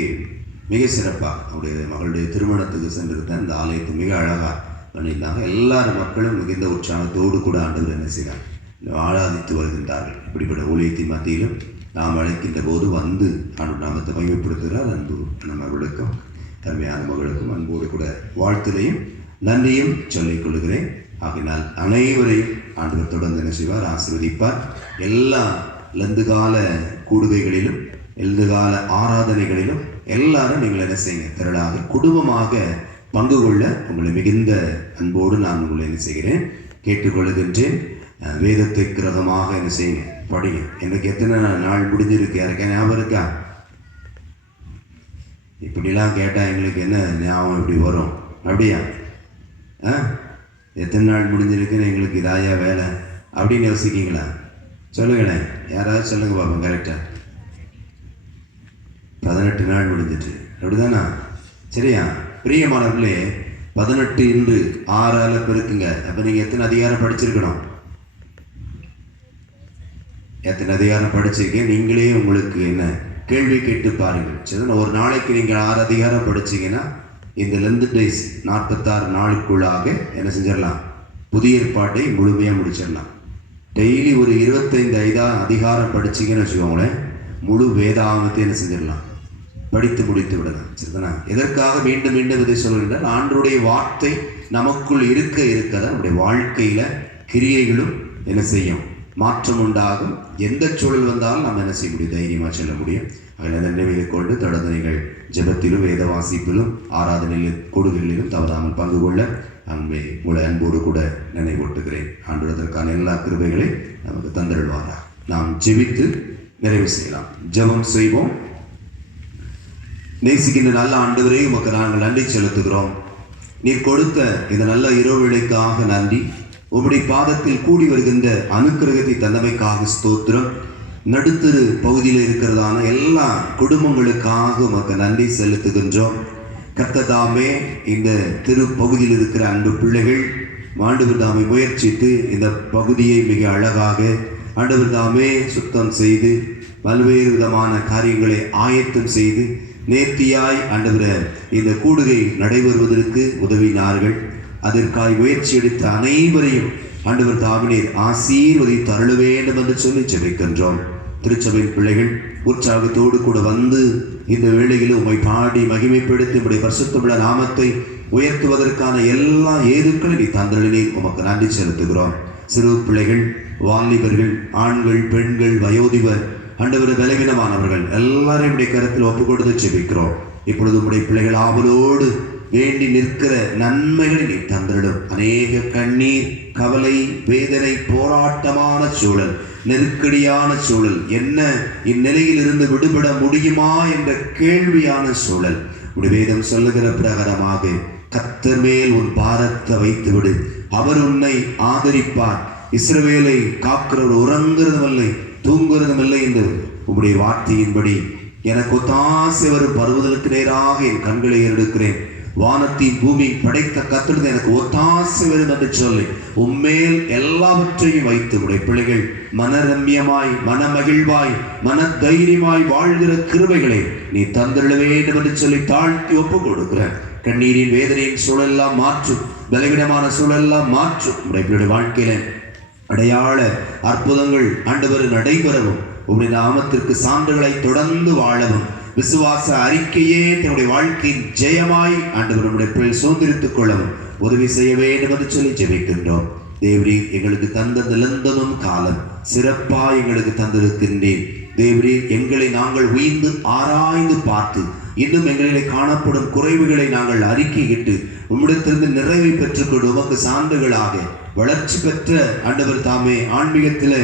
மிக சிறப்பாக அவருடைய மகளுடைய திருமணத்துக்கு சென்றிருந்த அந்த ஆலயத்தை மிக அழகாக பண்ணியிருந்தாங்க. எல்லாரும் மக்களும் மிகுந்த உற்சாகத்தோடு கூட ஆண்டவர் என்ன செய்கிறார், ஆராதித்து வருகின்றார்கள். இப்படிப்பட்ட ஊழியத்தின் மத்தியிலும் நாம் அழைக்கின்ற போது வந்து ஆண்டவர் நாமத்தை மகிமைப்படுத்துகிறார். அன்பு நம்ம விளக்கம் தன்மையான மகளுக்கும் அன்போடு கூட வாழ்த்துலையும் நன்றியும் சொல்லிக் கொள்கிறேன். ஆகினால் அனைவரையும் ஆண்டவர் தொடர்ந்து என்ன செய்வார், ஆசீர்வதிப்பார். எல்லா லந்துகால கூடுகைகளிலும் லந்துகால ஆராதனைகளிலும் எல்லாரும் நீங்கள் என்ன செய்யுங்க, திரளாக குடும்பமாக பங்கு கொள்ள உங்களை மிகுந்த அன்போடு நான் உங்களை என்ன செய்கிறேன், கேட்டுக்கொள்கின்றேன். வேதத்தை கிரகமாக என்ன செய்யுங்க, படிங்க. எனக்கு எத்தனை நாள் முடிஞ்சிருக்கு, யாருக்கா ஞாபகம் இருக்கா? இப்படிலாம் கேட்டால் எங்களுக்கு என்ன ஞாபகம் இப்படி வரும்? அப்படியா? எத்தனை நாள் முடிஞ்சிருக்குன்னு எங்களுக்கு இதாயா வேலை அப்படின்னு யோசிக்கிங்களா? சொல்லுங்களேன், யாராவது சொல்லுங்க பாப்போம். கரெக்டாக 18 நாள் முடிஞ்சிட்டு, அப்படிதானா? சரியா? பிரியமானவர்களே, 18 இன்று 6ஆல பெருக்குங்க. அப்போ நீங்கள் எத்தனை அதிகாரம் படிச்சிருக்கணும்? எத்தனை அதிகாரம் படிச்சிருக்கீங்க? நீங்களே உங்களுக்கு என்ன கேள்வி கேட்டு பாருங்கள். சரி, ஒரு நாளைக்கு நீங்கள் 6 அதிகாரம் படிச்சிங்கன்னா இந்த லெந்து டேஸ் 46 நாளுக்குள்ளாக என்ன செஞ்சிடலாம்? புதிய ஏற்பாட்டை முழுமையாக முடிச்சிடலாம். டெய்லி ஒரு 25 அதிகாரம் படிச்சிங்கன்னு வச்சுக்கோங்களேன், முழு வேதாகமத்தை என்ன செஞ்சிடலாம்? படித்து முடித்து விடலாம். சரிதானா? எதற்காக மீண்டும் மீண்டும் இதை சொல்கின்றால், ஆண்டவருடைய வார்த்தை நமக்குள் இருக்க தான் நம்முடைய வாழ்க்கையில் கிரியைகளும் என்ன செய்யும்? மாற்றம் உண்டாகும். எந்த சூழல் வந்தாலும் நம்ம என்ன செய்ய முடியும்? தைரியமாக செல்ல முடியும். அதில் நினைவில் கொண்டு தொடர்ந்து நீங்கள் ஜெபத்திலும் வேத வாசிப்பிலும் ஆராதனையிலும் கூடுகளிலும் தவறாமல் பங்கு கொள்ள அன்பை உங்களை அன்போடு கூட நினைவூட்டுகிறேன். ஆண்டவருக்கான எல்லா கிருபைகளை நமக்கு தந்தருள்வாரா. நாம் ஜெபித்து நிறைவு செய்யலாம். ஜெபம் செய்வோம். நேசிக்கின்ற நல்ல ஆண்டவரே, உமக்கு நாங்கள் நன்றி செலுத்துகிறோம். நீர் கொடுத்த இந்த நல்ல இரவு வேளைக்காக நன்றி. உம்முடைய பாதத்தில் கூடி வருகின்ற அனுக்கிரகத்தை தந்தமைக்காக ஸ்தோத்திரம். நடுத்தரு பகுதியில் இருக்கிறதான எல்லா குடும்பங்களுக்காக உமக்கு நன்றி செலுத்துகின்றோம். கர்த்ததாமே இந்த திருப்பகுதியில் இருக்கிற அன்பு பிள்ளைகள் ஆண்டவர் தாமே முயற்சித்து இந்த பகுதியை மிக அழகாக ஆண்டவர் தாமே சுத்தம் செய்து பல்வேறு விதமான காரியங்களை ஆயத்தம் செய்து நேர்த்தியாய் ஆண்டவர் இந்த கூடுகை நடைபெறுவதற்கு உதவினார்கள். அதற்காய் முயற்சி எடுத்த அனைவரையும் ஆண்டவர் தாமினீர் ஆசீர்வதித்து அருள வேண்டும் என்று சொல்லி ஜெபிக்கின்றோம். திருச்சபையின் பிள்ளைகள் உற்சாகத்தோடு கூட வந்து இந்த வேளையில் உம்மை பாடி மகிமைப்படுத்தி உம்முடைய பரிசுத்தமுள்ள நாமத்தை உயர்த்துவதற்கான எல்லா ஏதுக்களை நீ தந்தளினீர். உமக்கு நன்றி செலுத்துகிறோம். சிறு பிள்ளைகள், வாலிபர்கள், ஆண்கள், பெண்கள், வயோதிபர், ஆண்டவர் பலவீனமானவர்கள் எல்லாரையும் உடைய கருத்தில் ஒப்பு கொடுத்து ஜெபிக்கிறோம். இப்பொழுது உம்முடைய பிள்ளைகள் ஆவலோடு வேண்டி நிற்கிற நன்மைகளை நீ தந்திடும். அநேக கண்ணீர், கவலை, வேதனை, போராட்டமான சூழல், நெருக்கடியான சூழல், என்ன இந்நிலையில் இருந்து விடுபட முடியுமா என்ற கேள்வியான சூழல், உடைய வேதம் சொல்லுகிற பிரகாரமாக கர்த்தர் மேல் உன் பாரத்தை வைத்து விடு, அவர் உன்னை ஆதரிப்பார். இஸ்ரவேலை காக்கிறவர் உறங்குறதும் இல்லை தூங்குறதும் இல்லை என்று உம்முடைய வார்த்தையின்படி எனக்கு ஒத்தாசை வரும் பருவதற்கு நேராக என் கண்களை எடுக்கிறேன். வானத்தின் பூமி படைத்த கர்த்தர் எனக்கு ஒத்தாசை வரும் என்று சொல்லி உம்மேல் எல்லாவற்றையும் வைத்து உடைய பிள்ளைகள் மனரம்யமாய், மனமகிழ்வாய், மன தைரியமாய் வாழ்கிற கிருபைகளை நீ தந்துள்ள வேண்டும் என்று சொல்லி தாழ்த்தி ஒப்பு கொடுக்கிற கண்ணீரின் வேதனையின் சூழலெல்லாம் மாற்றும், பலவீனமான சூழலெல்லாம் மாற்றும். உடைய பிள்ளைடைய வாழ்க்கையில அடையாள அற்புதங்கள் ஆண்டவர் நடைபெறவும், உம்முடைய நாமத்திற்கு சான்றுகளை தொடர்ந்து வாழவும், விசுவாச அறிக்கையே தன்னுடைய வாழ்க்கையின் ஜெயமாய் ஆண்டவர் நம்முடைய பிள்ளை சுதந்திரித்துக் கொள்ளவும் உதவி செய்ய வேண்டும் என்று சொல்லி ஜெபிக்கின்றோம். தேவரீர் எங்களுக்கு தந்த நிலந்தனும் காலம் சிறப்பாக எங்களுக்கு தந்திருக்கின்றேன். தேவரீர் எங்களை நாங்கள் உயிர்ந்து ஆராய்ந்து பார்த்து இன்னும் எங்களிலே காணப்படும் குறைவுகளை நாங்கள் அறிக்கையிட்டு உம்மிடத்திலிருந்து நிறைவை பெற்றுக்கொண்டு உமக்கு சான்றுகளாக வளர்ச்சி பெற்ற ஆண்டவர் தாமே ஆன்மீகத்திலே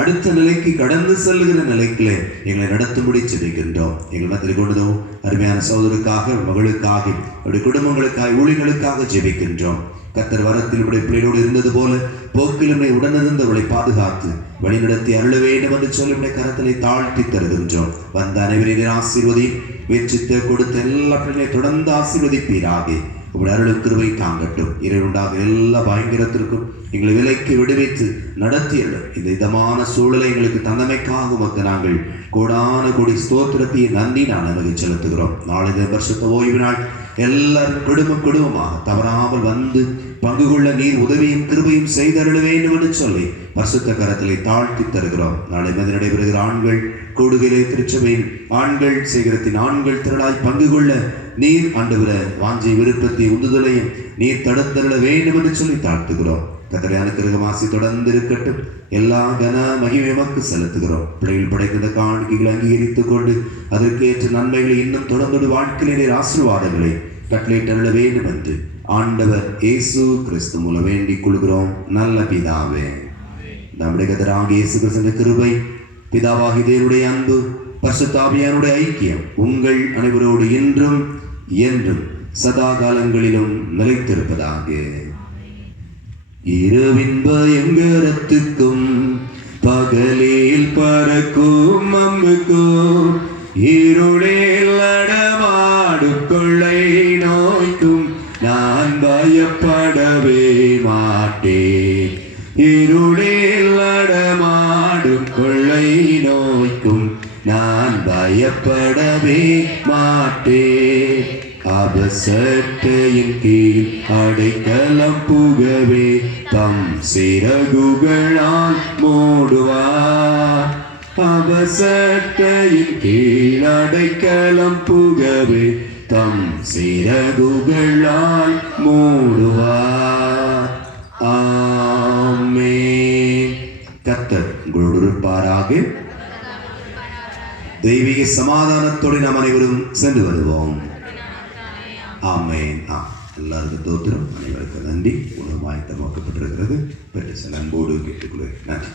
அடுத்த நிலைக்கு கடந்து செல்லுகிற நிலைக்கிலே எங்களை நடத்தும்படி ஜெபிக்கின்றோம். எங்கள் மத்தியில் கொண்டதோ அருமையான சகோதரருக்காக, மகளுக்காக, அவருடைய குடும்பங்களுக்காக, ஊழியர்களுக்காக ஜெபிக்கின்றோம். கர்த்தர் வரத்தில் உடைய பிள்ளையோடு இருந்தது போல போக்கிலுமே உடனிருந்து அவளை பாதுகாத்து வழிநடத்தி அருள வேண்டும் என்று சொல்லி உடைய கரத்திலே தாழ்த்தி தருகின்றோம். வந்த அனைவரையும் ஆசீர்வதி, முயற்சித்து கொடுத்த எல்லா பிள்ளைகளை தொடர்ந்து ஆசீர்வதிப்பீராக. உங்களுடைய அருள் கிருபை தாங்கட்டும். இறைவனுண்டாக எல்லா பயங்கரத்திற்கும் எங்களை விலைக்கு விடுவித்து நடத்தியலும் இந்த இதமான சூழலை எங்களுக்கு தந்தமைக்காக உமக்கு நாங்கள் கோடான கோடி ஸ்தோத்திரத்தை நன்றி நமக்கு செலுத்துகிறோம். நாளை வருஷத்த ஓய்வு நாள் எல்லாரும் குடும்பமாக தவறாமல் வந்து பங்கு கொள்ள நீர் உதவியும் கிருபையும் செய்தருள வேண்டும் என்று சொல்லி பரிசுத்த கரத்திலே தாழ்த்தி தருகிறோம். நாளை மதி நடைபெறுகிற ஆண்கள் கூடுகையிலே திருச்சபையில் ஆண்கள் சேகரத்தின் ஆண்கள் திரளாய் பங்கு கொள்ள நீர் ஆண்டவர வாஞ்சை விருப்பத்தை உந்துதலையும் நீர் தடுத்தருள வேண்டும் என்று சொல்லி தாழ்த்துகிறோம். கர்த்தரே அனுக்கிரகம் ஆசி தொடர்ந்து இருக்கட்டும். எல்லா கன மகிமை எமக்கு செலுத்துகிறோம். பிள்ளைகள் படைத்த காணிக்கைகளை அங்கீகரித்துக் கொண்டு அதற்கேற்ற நன்மைகளை இன்னும் தொடர்ந்து வாழ்க்கையிலே நீர் ஆசீர்வாதங்களை கட்டளையிட்டருள வேண்டும் என்று ஆண்டவர் இயேசு கிறிஸ்து மூலம் வேண்டிக் கொள்கிறோம். நல்ல பிதாவே, நம்முடைய கர்த்தராகிய இயேசு கிறிஸ்துவின் கிருபை, பிதாவாகிய தேவனுடைய அன்பு, பரிசுத்த ஆவியானுடைய ஐக்கியம் உங்கள் அனைவரோடு இன்றும் என்றும் சதா காலங்களிலும் நிலைத்திருப்பதாக. இரவின் பயங்கரத்துக்கும் பகலில் பறக்கும் அம்புக்கும் இருளில் நடமாடும் கொள்ளை நோய்க்கும் நான் பயப்படவே மாட்டேன். இருளில் நடமாடும் கொள்ளை நோய்க்கும் நான் பயப்படவே மாட்டேன். அபசட்டையின் கீழ் அடைக்கலம் புகவே தம் சிறகுகளால் மூடுவார். அபசட்டையின் கீழ் அடைக்கலம் புகவே தம் சிறகுகளால் மூடுவார். ஆமென். கர்த்தர் உங்களோடு இருப்பாராக. தெய்வீக சமாதானத்தோடு நாம் அனைவரும் சென்று வருவோம். ஆமென். எல்லாருக்கும் தோத்திரம், அனைவருக்கும் நன்றி. உணவு ஆயத்தமாக்கப்பட்டிருக்கிறது. பெற்று செல்ல அன்போடு கேட்டுக்கொள்கிறேன். நன்றி.